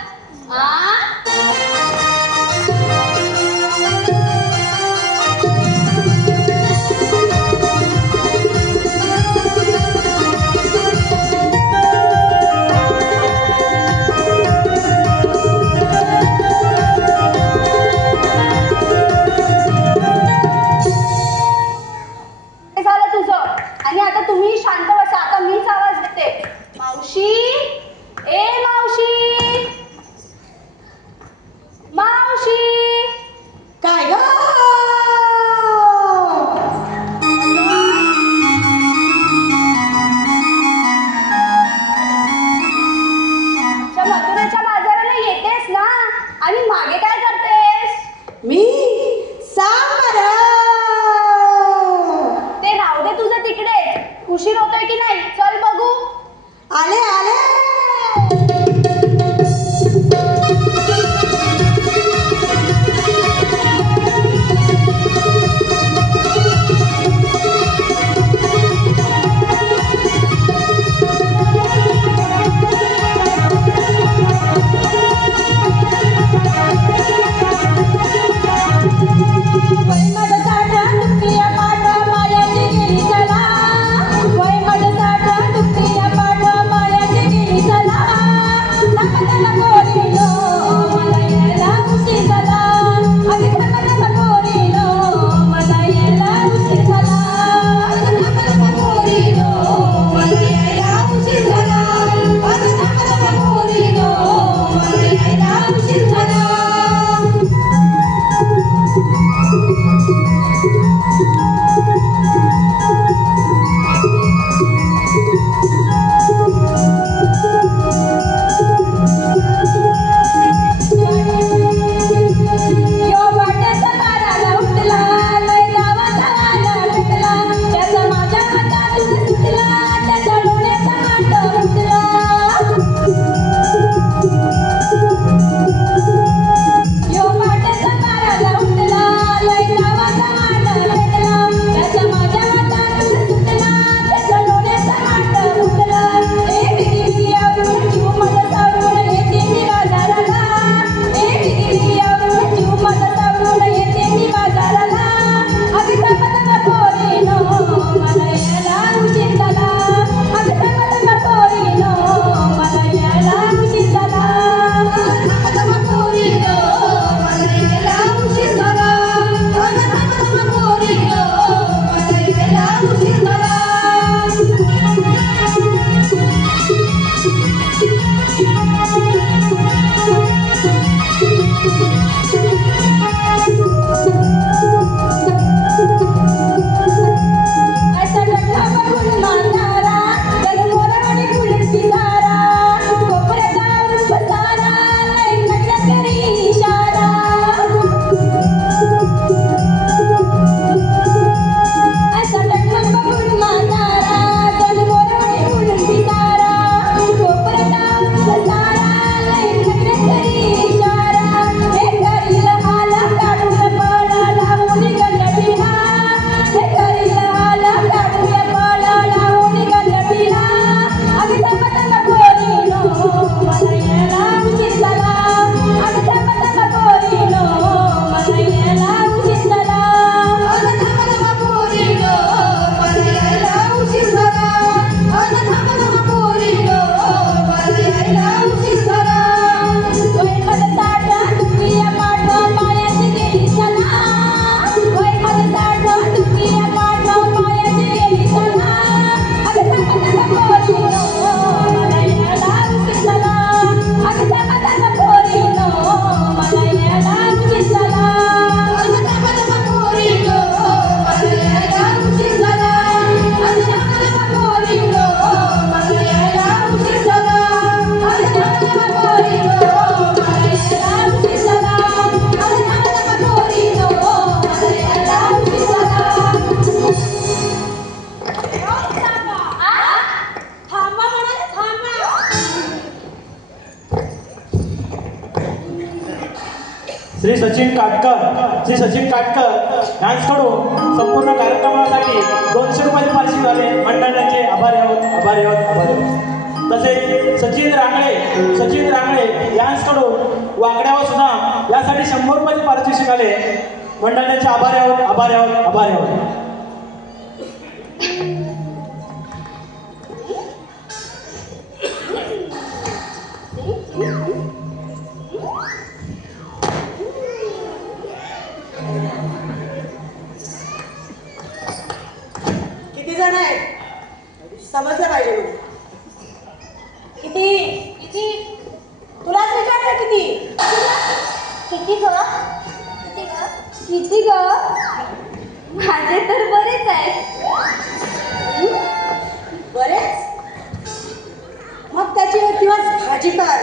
झालं तुझं. आणि आता तुम्ही शांत बसा. आता मीच आवाज देते. मावशी, ए मावशी, मावशी. काय ग आमच्या मथुरेच्या बाजाराला येतेस ना, आणि मागे काय करतेस? मी सांबर ते राहू दे तुझं तिकडे. उशीर होतोय की नाही चल बघू. आले आले वय माझं साठ दुखली पाठ पायाची गेली चला, वय माझं साठ श्री सचिन काटकर यांच्याकडून संपूर्ण कार्यक्रमासाठी 200 रुपये पारितोषिक झाले. मंडळाचे आभारी आहोत. तसेच सचिन रांगळे यांच्याकडून वाकड्यावर सुद्धा यासाठी 100 रुपये पारितोषिक आले. मंडळाचे आभारी आहोत. किती जण आहेत समजलं पाहिजे मला. किती तुलाच विचारलं किती ग माझे तर बरेच आहेत. बरेच मग त्याची एक दिवस भाजी कर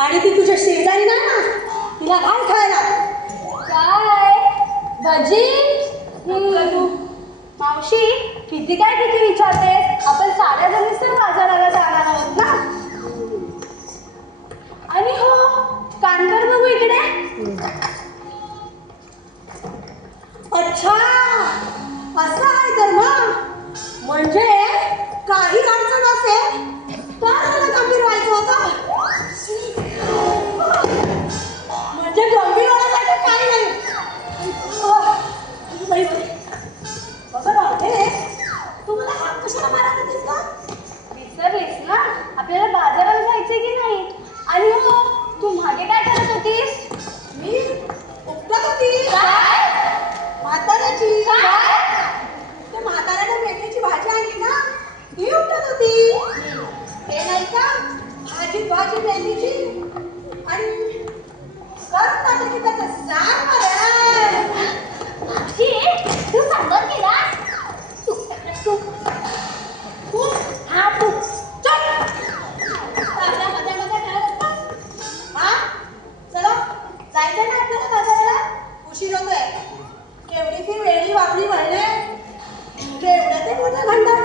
आणि ती तुझ्या शेजारी नाही ना तिला घाल खायला. काय भजी? मावशी किती विचारतेस? आपण साऱ्या जणीच तर बाजाराला जाणार आहोत ना. आणि हो कानकर बघू इकडे. अच्छा असं आहे तर मग म्हणजे काही अडचण असेल तर मला गंभीर व्हायचं होतं. म्हणजे गंभीर होण्यासाठी काही नाही. बघा राहते तू मला हात कशाला मारत होतीस का? विसरलीस ना आपल्याला बाजाराला जायचंय की नाही. आणि हो तू मागे काय करत होतीस? मी उपटत होती. काय? म्हाताऱ्याची. काय? त्या म्हाताऱ्याने मेथीची भाजी आणली ना ती उपटत होती. हे नाही का भाजी मेथीची आणि करत नाही की त्याचं सांग मला. तू सांगत गेलास. तू हा तू चल. मध्ये खेळत असतात. हा चला जायचं ना आपल्याला बाजाराला. उशीर होतोय. केवढी ती वेळी वापरी म्हणले. केवढं ते मोठं घंटाळ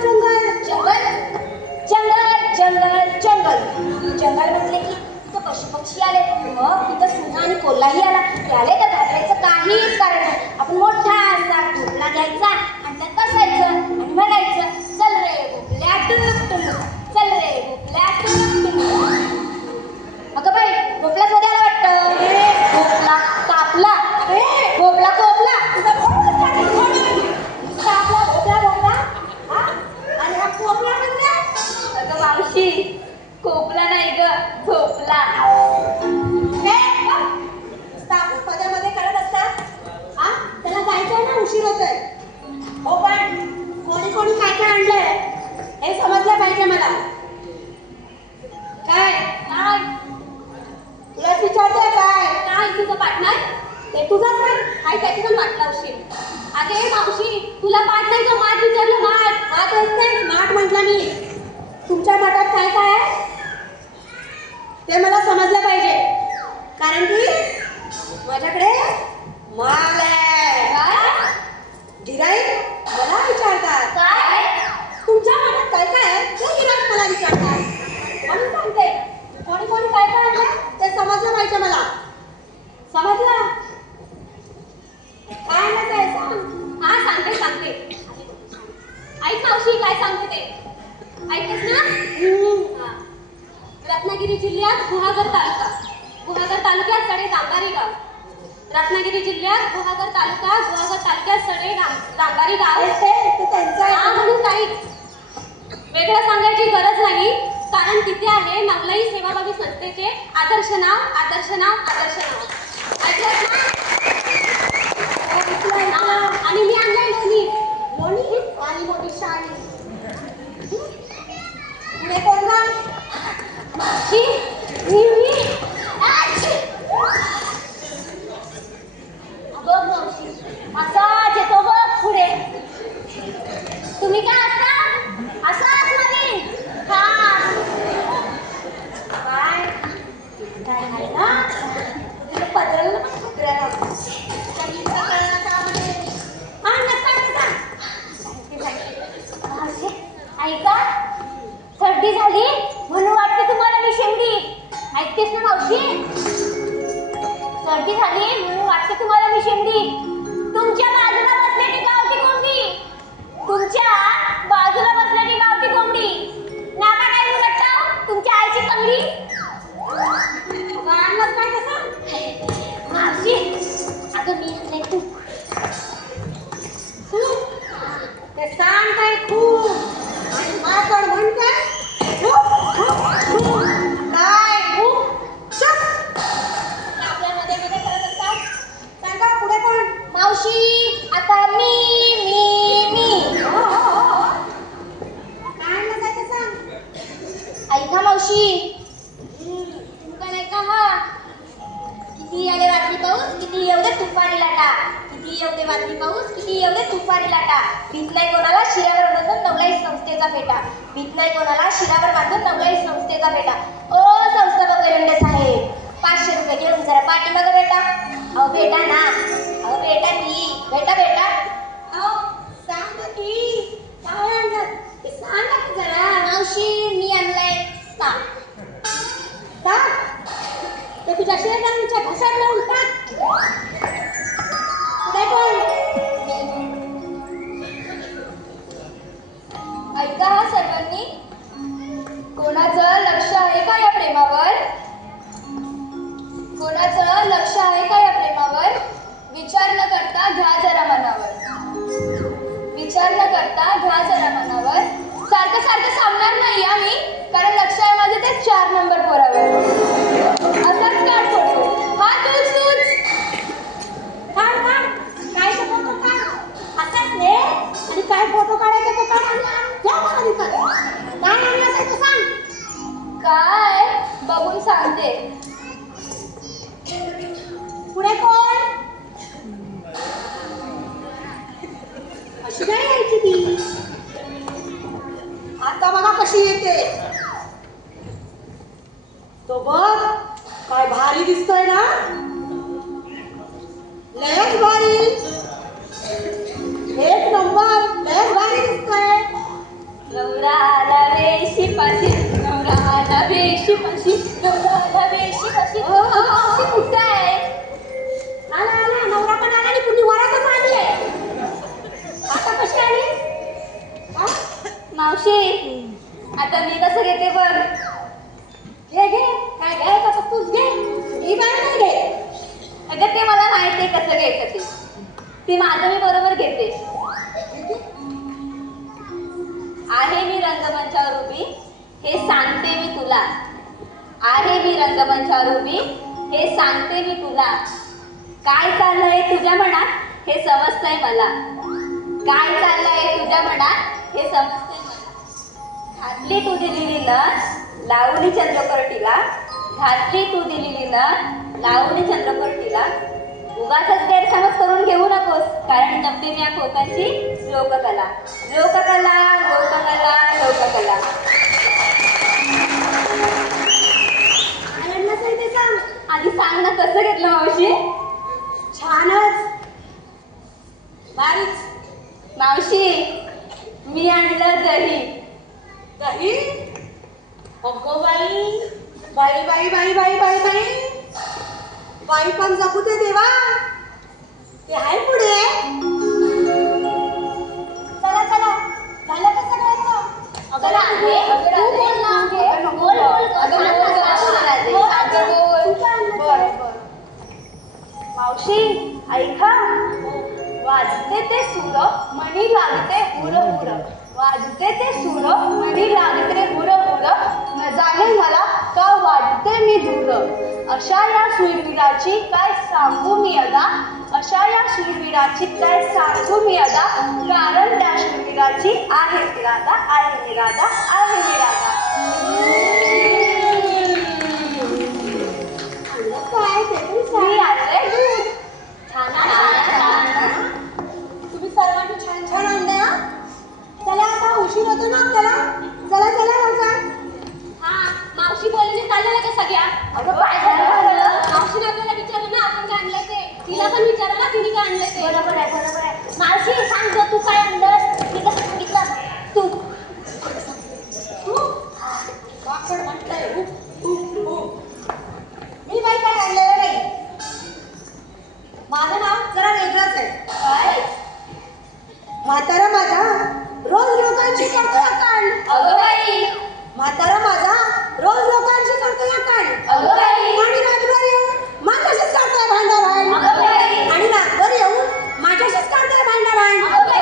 जंगल म्हटले की तिथं पशुपक्षी आले. मग तिथं सिंह आणि कोल्हाही आला. त्याले तर घाबरायचं काहीच कारण नाही. आपण मोठा असा भोपळा घ्यायचा आणि त्यात बसायचं आणि म्हणायचं चल रे भोपळ्या टुक. अगं बाई भोपळा कधी आला वाटतं? भोपळा कापला. भोपळा कोपला. आपला भोपळा आणि हा कोपला म्हणजे अगं मावशी कोपला नाही ग झोपला. आपण मध्ये करत असतात. हा त्याला जायचंय ना उशीर होतोय. हो पण कोणी काय आणलंय हे समजलं पाहिजे मला. काय तुलाच विचारतोय काय तुझं पार्टनर ते तुझंच नाही. काय त्याची पण वाट लावशील. अगे मावशी तुला पाठ नाही का माठ विचारलं. माठ असते. माठ म्हटलं मी. तुमच्या मठात काय आहे ते मला समजलं पाहिजे. कारण की माझ्याकडे माल आहे. काय? गिराईक मला विचारतात. काय? तुमच्या मठात काय आहे ते गिराईक मला विचारतात. म्हणून सांगते कोणी काय आणलंय ते समजलं पाहिजे मला. समजलं? काय आणलं ते सांग. हा सांगते. ऐक मावशी काय सांगते ते ऐकतेस ना. रत्नागिरी जिल्ह्यात गुहागर तालुक्यात सडे जांभारी गाव. रत्नागिरी जिल्ह्यात गुहागर तालुक्यात सडे जांभारी गाव. हा म्हणून काही वेगळं सांगायची गरज नाही. कारण तिथे आहे नवलाई सेवाभावी संस्थेचे आदर्श नाव. ऐकलंस ना? आणि मी आणलंय लोणी आणि मोठी शाळी. पुढे कोण ना बघ मावशी असाच येतो बघ पुढे. तुम्ही काय असता असाच मध्ये. हा काय आहे ना तिला पत्राला ऐका सर्दी झाली म्हणून वाटते तुम्हाला मी शेंडी. ऐक ऐकतेस ना मावशी? सर्दी झाली म्हणून वाटतं तुम्हाला मी शेंडी. तुमच्या बाजूला बसलेली गावठी कोंबडी, तुमच्या बाजूला बसलेली गावठी कोंबडी, नाका काय उलटता तुमच्या आईची कंगडी. आणलंच काय तसं मावशी? अगं मी नाही तू ते सांग काय खूप आणि माकड म्हणते काय खूप चुप. आपल्यामध्ये मध्ये करत असतात. सांगा पुढे कोण? मावशी आता मी काय नसायचं सांग. ऐका मावशी, तुमका नाही का हा किती येऊ रात्री पाऊस, किती येऊ दे तुफानी लाटा, किती येऊ दे रात्री पाऊस, किती येऊ दे तुफानी लाटा. भीत नाही कोणाला शिरावर बांधून नवलाई संस्थेचा फेटा, भीत नाही कोणाला शिरावर बांधून नवलाई संस्थेचा फेटा. ओ संस्थापक एरंडे साहेब, 500 रुपये घेऊन जरा पाठीमागं बेटा. अहो बेटा ना, अहो बेटा की बेटा बेटा. अहो सांग की काय आणलं ते सांग की जरा. मावशी मी आणलंय ताक. ताक ते तुझ्या शेजाऱ्यांच्या घशात लावून टाक. पुढे कोण? ऐका हा सर्वांनी, कोणाचं लक्ष आहे का या प्रेमावर? कोणाचं लक्ष आहे का या प्रेमावर? विचार न करता घ्या जरा मनावर, विचार न करता घ्या जरा मनावर. सारखं सारखं सांगणार नाही आम्ही, कारण लक्ष आहे माझे ते 4 नंबर पोरावर. असंच काढ फोटो. हा तूच काढ काढ. काय तो फोटो काढ असाच ने. आणि काय फोटो काढायचा तो काढ. काय आणलं ते तू सांग. काय बघून सांगते. पुढे कोण? अशी नाही यायची ती. आता बघा कशी येते. तो बघ काय भारी दिसतोय ना. लयच भारी, एक नंबर, लयच भारी दिसतोय. नवरा आला वेशीपाशी, नवरा आला वेशीपाशी, नवरा आला वेशीपाशी. मावशी कुठं आहे? आला आला, नवरा पण आला आणि पुन्हा वरातच आणले. आता कशी आली? मावशी आता मी कसं घेते बघ. घे घे, काय घ्यायचं तर तूच घे. ही बाय नाही घे. अगं ते मला माहिती आहे कसं घ्यायचं ते. ते माझं मी बरोबर घेते. आहे मी रंगमंचावर उभी, हे सांगते मी तुला. आहे मी रंगमंचावर उभी, हे सांगते मी तुला. काय चाललंय तुझ्या मनात हे समजतंय मला. काय चाललंय तुझ्या मनात हे समजतंय मला. घातली तू दिलेली नस लावणी चंद्रकोरटीला, घातली तू दिलेली नस लावणी चंद्रकोरटीला. उगाचच गैरसमज करून घेऊ नकोस, कारण जमते मी या खोतांची लोककला. लोककला लोककला लोककला. आनंद नसेल ते सांग. आधी सांग ना कसं घेतलं मावशी. छानच भारीच. मावशी मी आणलं दही. दही? अगो बाई बाई बाई बाई बाई बाई बाई बाई पण जगू दे देवा. ते आहे पुढे. चला चला झालं का सगळ्यांचं? चला मावशी ऐका. वाजते ते सूर मणी लागते हुर हुर, वाजते ते सूर मणी लागते हुर हुर. न जाणे मला का वाटते मी दूर. अशा या शूरवीराची काय सांगू मी अदा, अशा या शूरवीराची काय सांगू मी अदा. कारण त्या शूरवीराची आहे निरादा, आहे निरादा, आहे निरादा. काय ते मी आणलंय दूध. छान तुम्ही सर्वांनी छान छान आणलंय. चला आता उशीर होतो ना आपल्याला. चला चला लवकर. हा मावशी बोलली चाललेलं का सगळ्या. अगं काय झालं मावशीने आपल्याला विचारलं ना आपण काय आणलं ते. तिला पण विचारलं ना तिने काय आणलं ते. बरोबर आहे बरोबर आहे. मावशी सांग तू काय आणलंस. मी कसं सांगितलं तू. तू वाकड म्हटलंय म्हातारा माझा रोज लोकांशी करतो या कांड. अगं बाई. म्हातारा माझा रोज लोकांशी करतो या कांड. अगं बाई. आणि रातभर येऊन माझ्याशीच काढतोय भांडाभांड. अगं बाई. आणि रातभर येऊन माझ्याशीच काढतोय भांडाभांड. अगं बाई.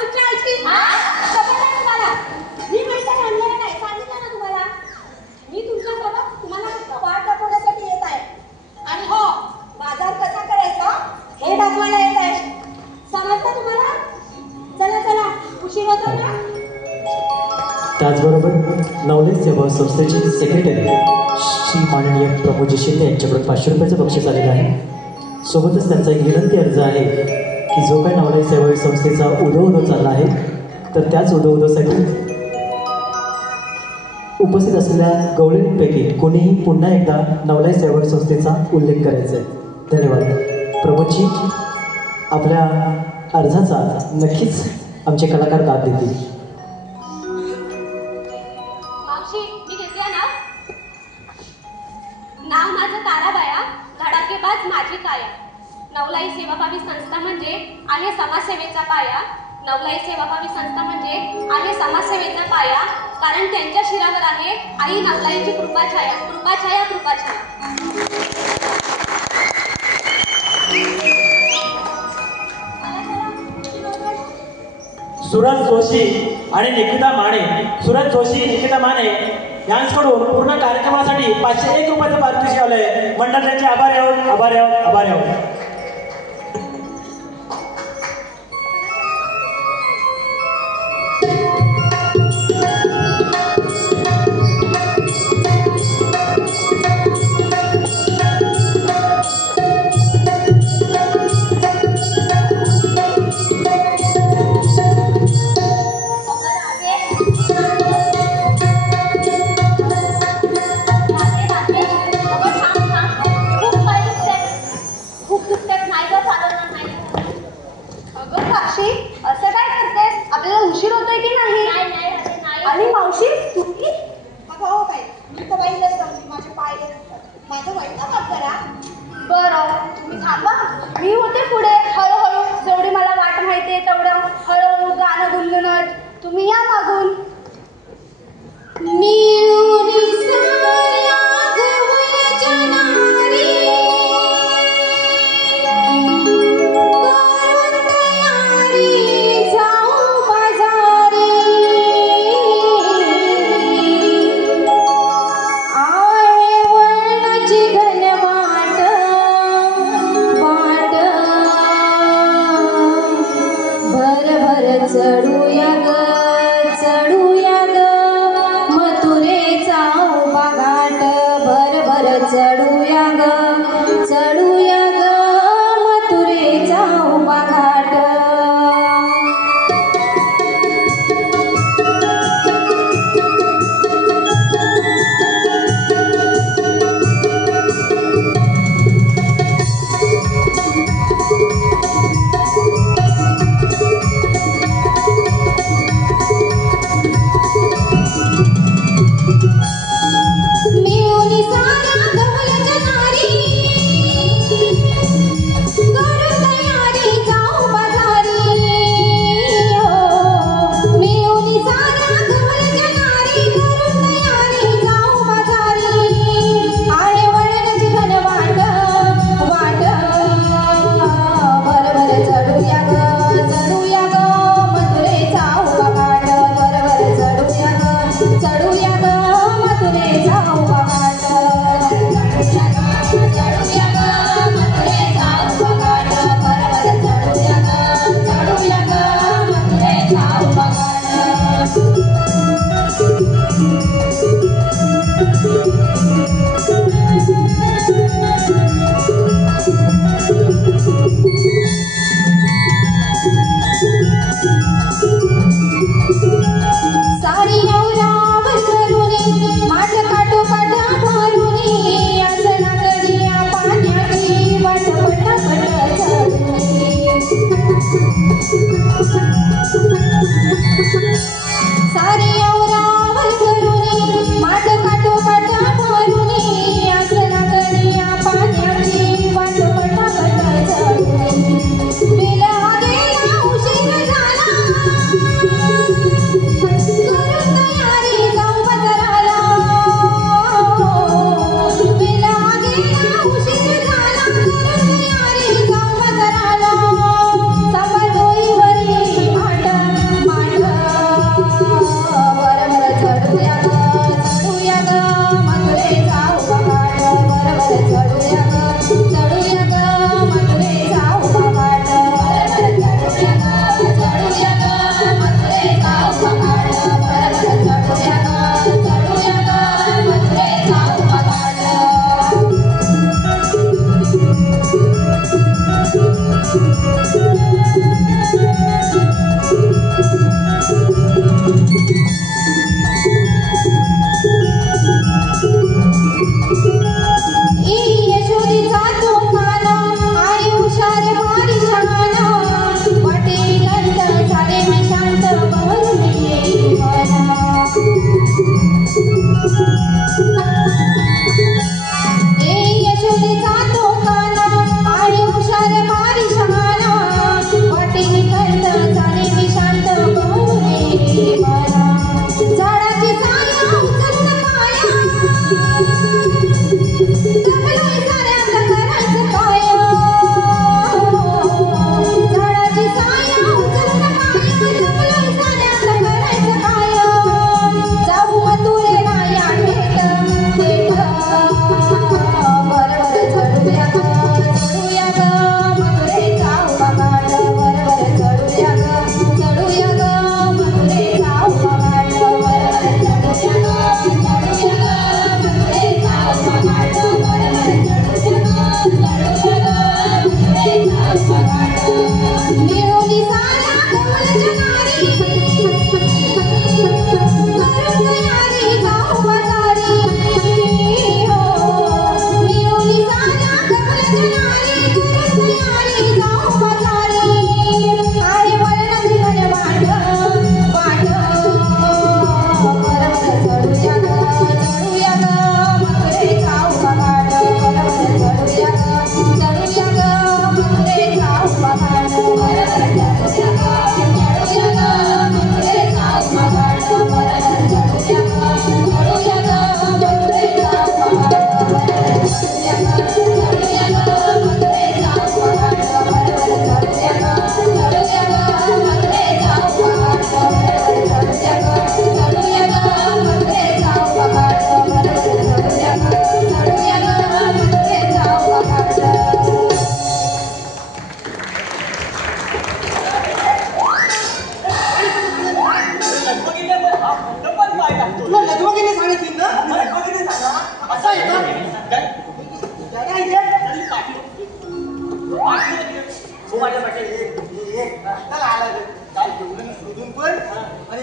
तुमच्या आईची शपथ आहे तुम्हाला. मी पैसा आणलेला नाही, सांगितलं ना तुम्हाला. मी तुमच्यासोबत तुम्हाला वाट दाखवण्यासाठी येत आहे. आणि हो, बाजार कसा करायचा हे दाखवायला येत आहे. समजतं तुम्हाला? चला चला, उशीर होतो ना. त्याचबरोबर नवले सेवा संस्थेचे सेक्रेटरी श्री माननीय प्रमोदजी शिंदे यांच्याकडून 500 रुपयाचं बक्षीस आलेलं आहे. सोबतच त्यांचा एक विनंती अर्ज आहे की जो काही नवलाई सेवा संस्थेचा उदो चालला आहे तर त्याच उदोसाठी उपस्थित असलेल्या गवळींपैकी कोणीही पुन्हा एकदा नवलाई सेवा संस्थेचा उल्लेख करायचा आहे. धन्यवाद. प्रमोदजी आपल्या अर्जाचा नक्कीच आमचे कलाकार दाद देतील. मावशी, मी घेतल्या ना. नाव माझं ताराबाया, धडाकेबाज माझी काया. नवलाई सेवाभावी संस्था म्हणजे आहे समाजसेवेचा पाया. नवलाई सेवाभावी संस्था म्हणजे आहे समाजसेवेचा पाया. कारण त्यांच्या शिरावर आहे आई नवलाईची कृपाछाया, कृपाछाया, कृपाछाया. सूरज जोशी आणि निकिता माने, सूरज जोशी निकिता माने यांच्याकडून पूर्ण कार्यक्रमासाठी 501 रुपयाचं पारितोषिक आलंय. मंडळ त्यांचे आभारी आहोत, आभारी आहोत, आभारी आहोत.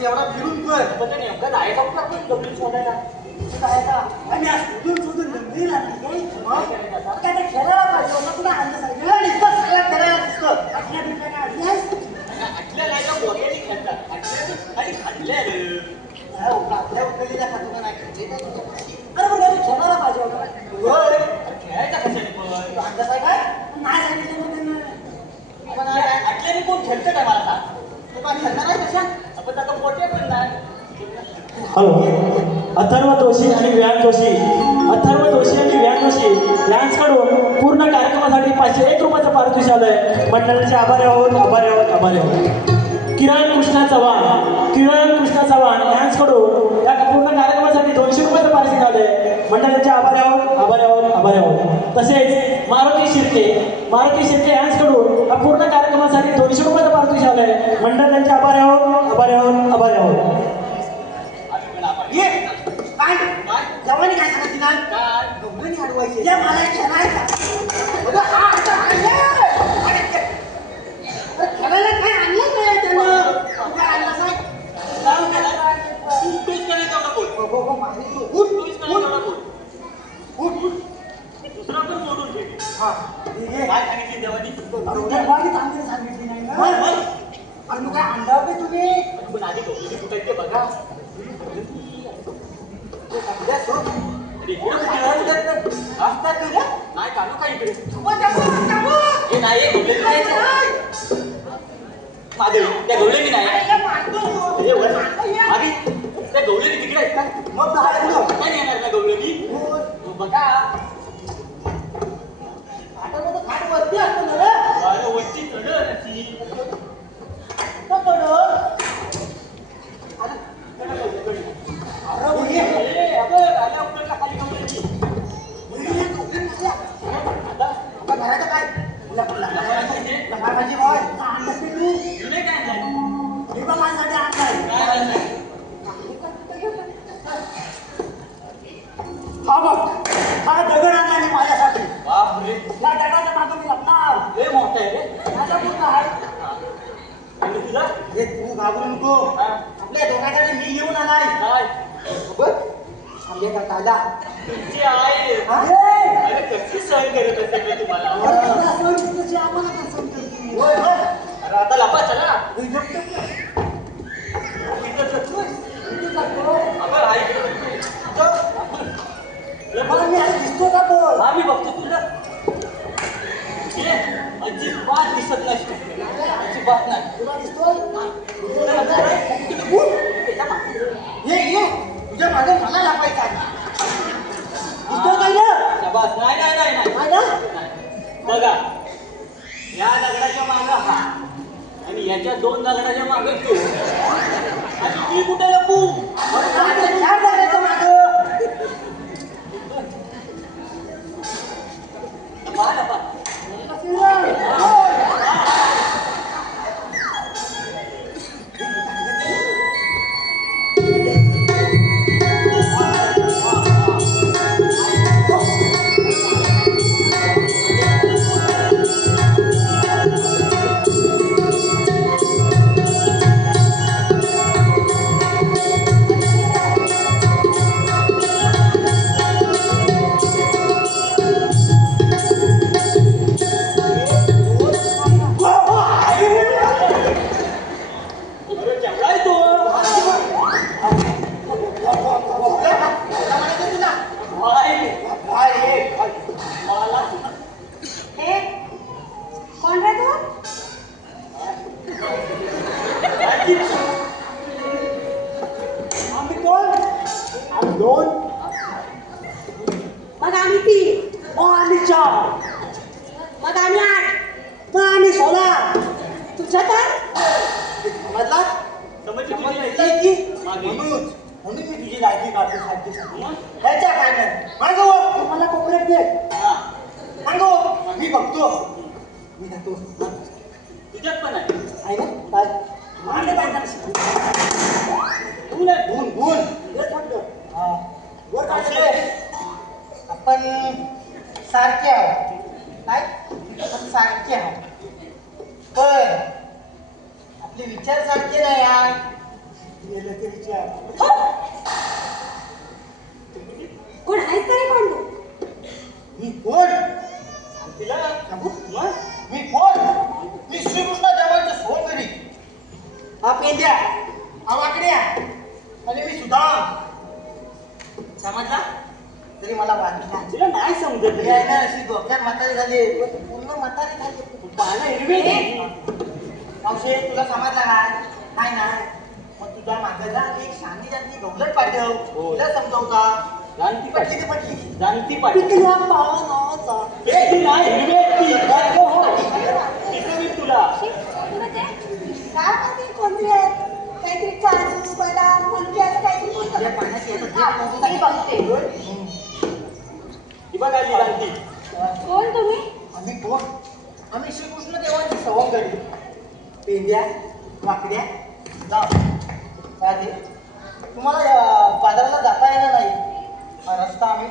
एवढा फिरून कर पण ते नेमकं जायचं कुठं आपण गमलीत शोधायला काय का आणि आज शोधून नंदीला नाही काय ते खेळायला पाहिजे होतं तुला आणलं सांगितलं नुसतं सगळ्या खेळायला दिसतं आठल्या बिटल्या काय आणल्यास आटल्या नाही तर बोट्याने खेळतात आणि खाल्ल्या आपल्या उकलीला खातो का नाही अरे पण याने खेळायला पाहिजे होतं खेळायचा कशाने पण आणलं काय नाही सांगितलं मग त्यांना आटल्याने कोण खेळतं काय मला सांग तू काय खेळणार आहे कशा आपण आता बोट्या करणार हॅलो अथर्व जोशी आणि व्यान जोशी यांच्याकडून पूर्ण कार्यक्रमासाठी 501 रुपयाचं पारितोषिक आलंय. मंडळाचे आभारी आहोत. किरण कृष्णा चव्हाण यांच्याकडून या पूर्ण कार्यक्रमासाठी 200 रुपयाचं पारितोषिक आलंय. मंडळाचे आभारी आहोत. तसेच मारुती शिर्के यांच्याकडून या पूर्ण कार्यक्रमासाठी 200 रुपयाचं पारितोषिक आलंय. मंडळाचे आभारी आहोत. ये काय जवानी काय सांगत ना काय दोघांनी अडवायचे या मला खेळायचा खेळायला काय आणलं काय त्यानं काय आणलं साहेब दुसरा पण मोडून ठेवी काय सांगितली देवानी सांगितली नाही ना आणि मग काय अंडाव काय तुम्ही पण आधी ढोकली कुठायचे बघा नाही काढू का इकडे हे नाही मागे त्या गवले मी नाही आधी त्या गवले तिकडे आहेत का मग काय येणार ना गवले मी बघा आता खाट वरती असतो ना रे वरती चढ हा दगड आणला माझ्यासाठी बापरे या दगडाच्या मागं मी लपणार लय मोठा आहे रे माझा पूर्ण आहे आणि तुझा हे तू घाबरू नको आपल्या दोघांसाठी मी घेऊन आलाय काय बघ आम्ही का कायदा तुमची आई अरे कशी सहन करत असेल रे तुम्हाला अरे आता लपा चला दिसतो का बोल आम्ही बघतो तुला अजिबात दिसत नाही अजिबात नाही तुला दिसतो ये तुझ्या मागे मला लपायचा दिसतो काय ना बस नाही बघा या दगडाच्या मागं हा आणि याच्या 2 दगडाच्या मागे तू आणि मी कुठे लपू चार दगडाच्या मागं मग आम्ही 3 मग आम्ही 4 मग आम्ही 8 मग आम्ही 16 तुझ्या तर समजला समजली म्हणून मी तुझी लायकी काढतो सारखी ह्याच्या काय नाही मागो तुम्हाला कोपऱ्यात दे मागो मी बघतो मी जातो तुझ्यात पण आहे ना काय मांडे काय भून वर काढले आपण सारखे आहोत काय आपण सारखे आहोत पण आपले विचार सारखे नाही यार विचार. कोण आहेस तरी कोण तू? मी कोण? तिला सांगू? मग मी कोण? मी श्रीकृष्ण देवांचे सोंगरी. हा पेंड्या, हा वाकड्या आणि मी सुद्धा. समजला? तरी मला वाटलं तिला नाही समजत मी आहे ना अशी डोक्यात म्हातारी झाली, पूर्ण म्हातारी झाली. पानं हिरवी मावशे तुला समजला नाही ना? मग तुझा मागं जा एक शांती शांती गवलट पाठव. तुला समजवता जानती पटली ती पटली. जानती पाटील पिकल्या पानाचा ती नाही हिरवी आहे ती. हो तिथे मी तुला काय माहिती कोणती आहे? काहीतरी काजू बदाम फुलकी असं काहीतरी बोलतात. या पाण्याची येतं. हा, मी बघते. ही बघ आली जानती. कोण तुम्ही? आम्ही कोण? आम्ही श्रीकृष्ण देवांची सवंगडी. पेंड्या वाकड्या जा. काय ते? तुम्हाला या बाजाराला जाता येणार नाही. हा रस्ता आम्ही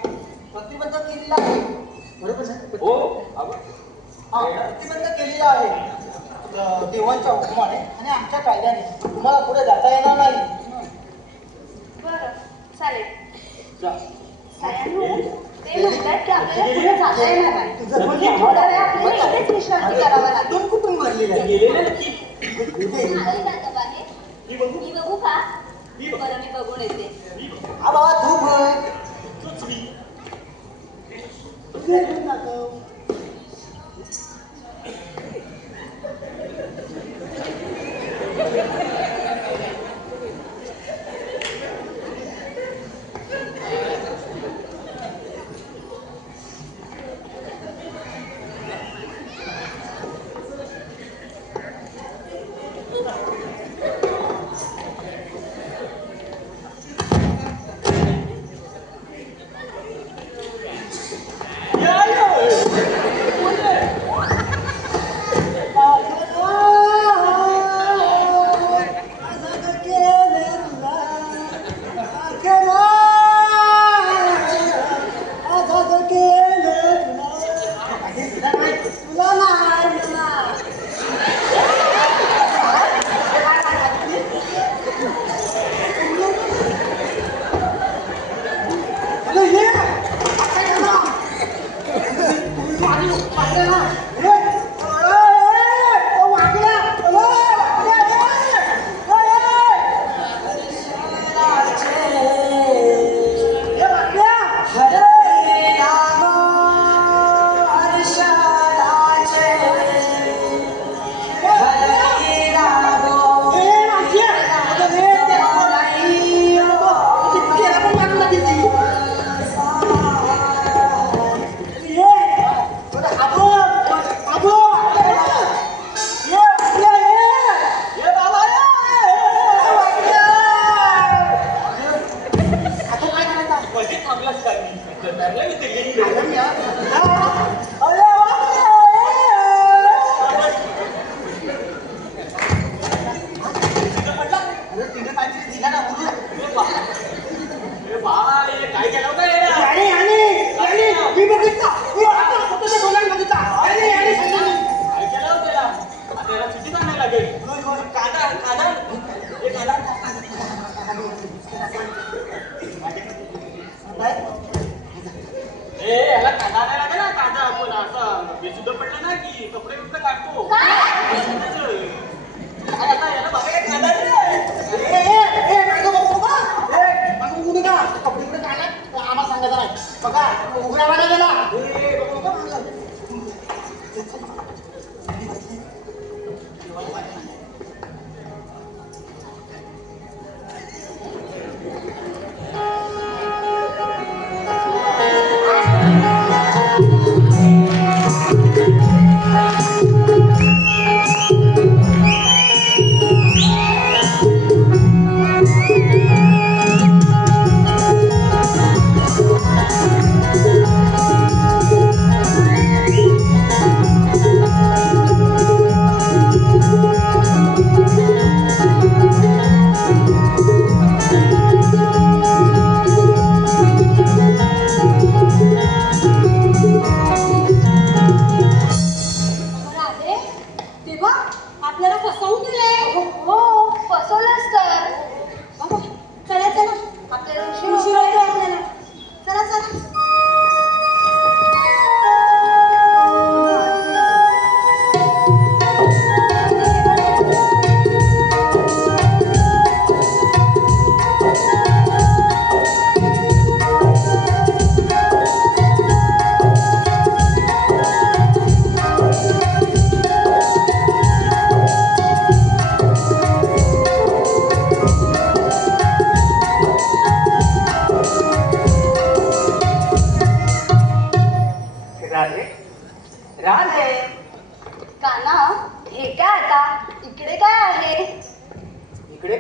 प्रतिबंध केलेला आहे. बरोबर ना? हो अगं. हा प्रतिबंध केलेला आहे देवांच्या हुकुमाने आणि आमच्या कायद्याने. तुम्हाला पुढे जाता येणार नाही. बरं, चालेल. जा. सायांनो, ते म्हणतात की आपल्याला पुढे जाता येणार नाही. थोडा वेळ आपल्याला इथेच विश्रांती करावा लागेल. दोन कुटुंब भरलेले आहे. गेलेले नक्की. चालेल का बाहेर? ही बघू. मी बघू का? बरं मी बघून येते. हा बाबा तू बघ. तूच मी. तुझे घेऊन दाखव.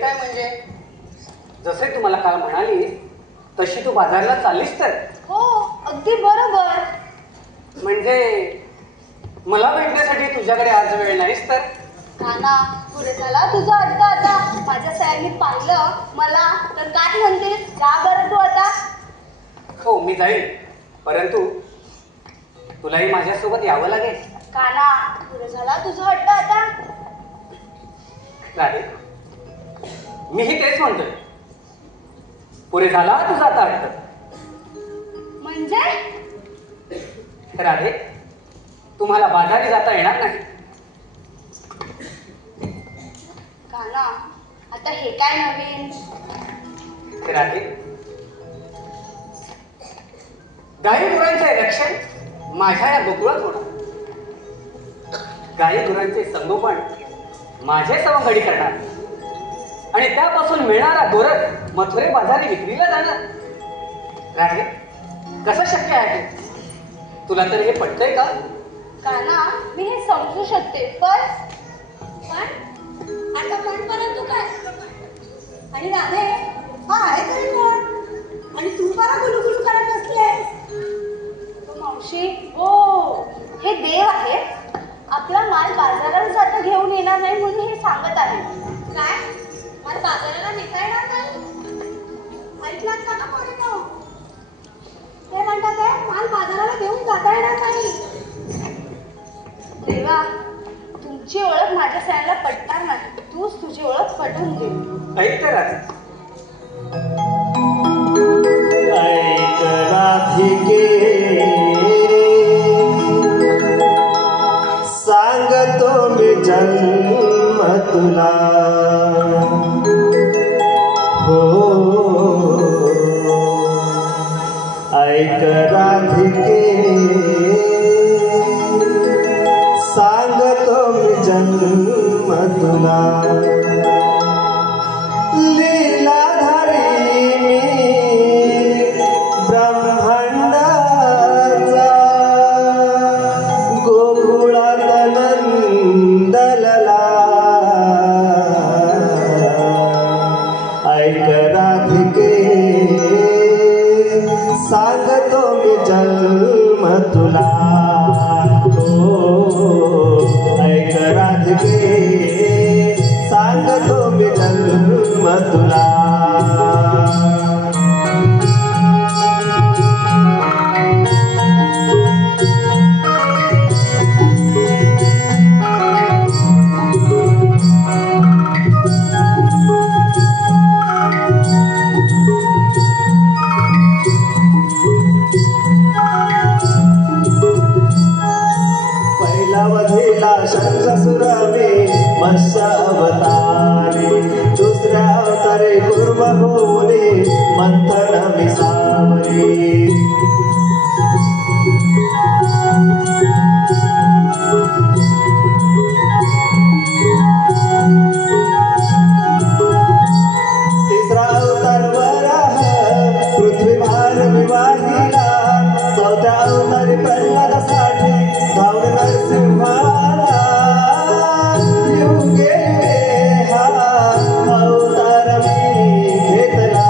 येत आहे म्हणजे जसे तुम्हाला काल म्हणाली तशी तू बाजारला चाललीस तर? हो अगदी बरोबर. म्हणजे मला भेटण्यासाठी तुझ्याकडे आज वेळ नाहीस तर? काना पुढे झाला तुझा अड्डा आता. माझ्या सयानी पाहिलं मला तर काय म्हणतेस? जा बरं तू आता. हो मी जाईल, परंतु तुलाही माझ्यासोबत यावं लागेल. काना पुढे झाला तुझा अड्डा आता. राधे मीही तेच म्हणतोय, पुढे झाला तुझा आता अड्डा. म्हणजे राधे तुम्हाला बाजारी जाता येणार नाही. काना आता हे काय नवीन? राधे गाई गुरांचे रक्षण माझ्या या गोकुळात होणार. गाई गुरांचे संगोपन माझे सवंगडी करणार आणि त्यापासून मिळणारा गोरख मथुरे बाजारी विक्रीला जाणार. राधे कसं शक्य आहे? तुला तर हे पटतंय का? काना मी हे समजू शकते पण आता पण परंतु काय? आणि राधे हा आहे तरी कोण? आणि तू बरा गुलुगुलू करत बसलीस. मावशी हो हे देव आहे. आपला माल बाजारात जाता घेऊन येणार नाही म्हणून हे सांगत आहे. काय माल बाजाराला नेता येणार नाही? ऐकलात का कोणी तो? ते म्हणतात आहे माल बाजाराला घेऊन जाता येणार नाही. देवा तुमची ओळख माझ्या सयाला पटणार नाही. तूच तुझी ओळख पटवून दे. ऐक तर राधे. ऐक राधिके सांगतो मी जन्म तुला. हो ऐक राधिके सांगतो मी जन्म तुला. लीलाधारी मी ब्रह्मांडाचा गोकुळात नंदलला. ऐक राधिके सांगतो मी जन्म तुला. हो ऐक राधिके सांगतो मी जन्म तुला. पहिला शंखसुरावे मत्स्य अवतारी. दुसऱ्या अवतारे कुर्म होले मंथन विसावरी. तिसरा अवतार वराह पृथ्वीभार विवाहिला. चौथ्या अवतारी प्रल्हादासाठी धावून नरसिंहाला. युगे युगे हा अवतार मी घेतला.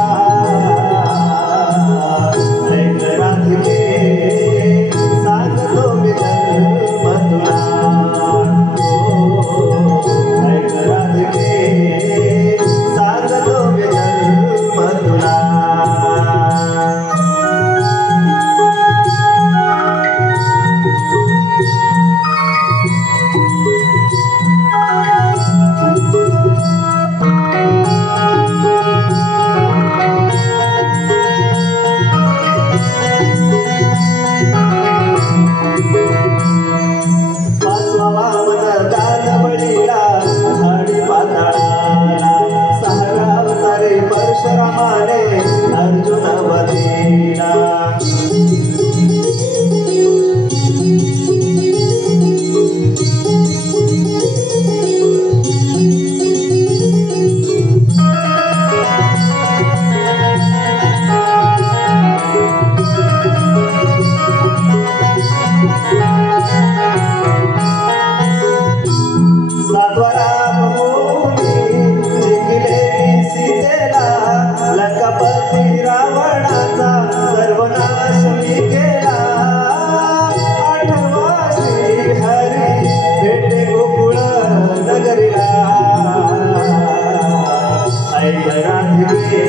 ऐक राधिके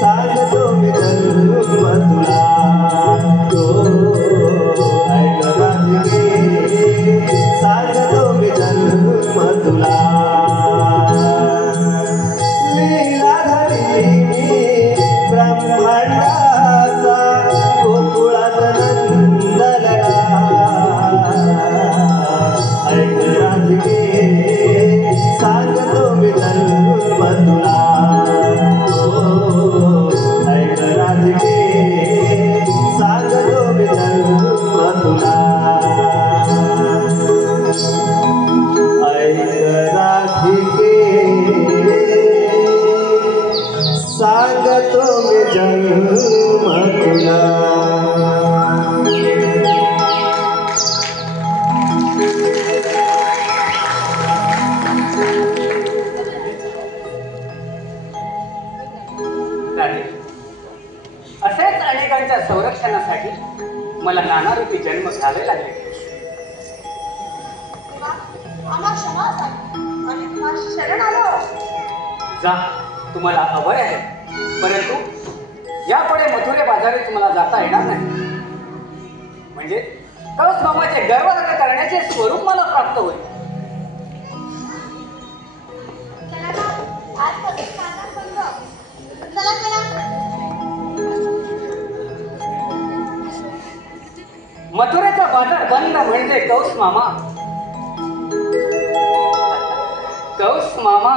सांगतो मी जन्म तुला ऐक राधिके सांगतो मी जन्म तुला लीला धरली मी ब्रह्मांडाचा गोकुळात नंदलला ऐक राधिके सांगतो मी जन्म तुला ऐक राधिके सांगतो मी जन्म तुला ऐक राधिके सांगतो मी जन्म तुला असेच अनेकांच्या संरक्षणासाठी मला नाना रूपी जन्म घ्यावे लागले. आम्हा क्षमा असावी आम्ही तुम्हाला शरण आलो. जा, तुम्हाला अभय आहे, परंतु यापुढे मथुरे बाजारी तुम्हाला जाता येणार नाही. म्हणजे कळस मामाचे गर्वरंग करण्याचे स्वरूप मला प्राप्त होईल. चला ना, आजपासून बाजार बंद. चला चला. मथुरेचा बाजार बंद म्हणजे कौस मामा. कौस मामा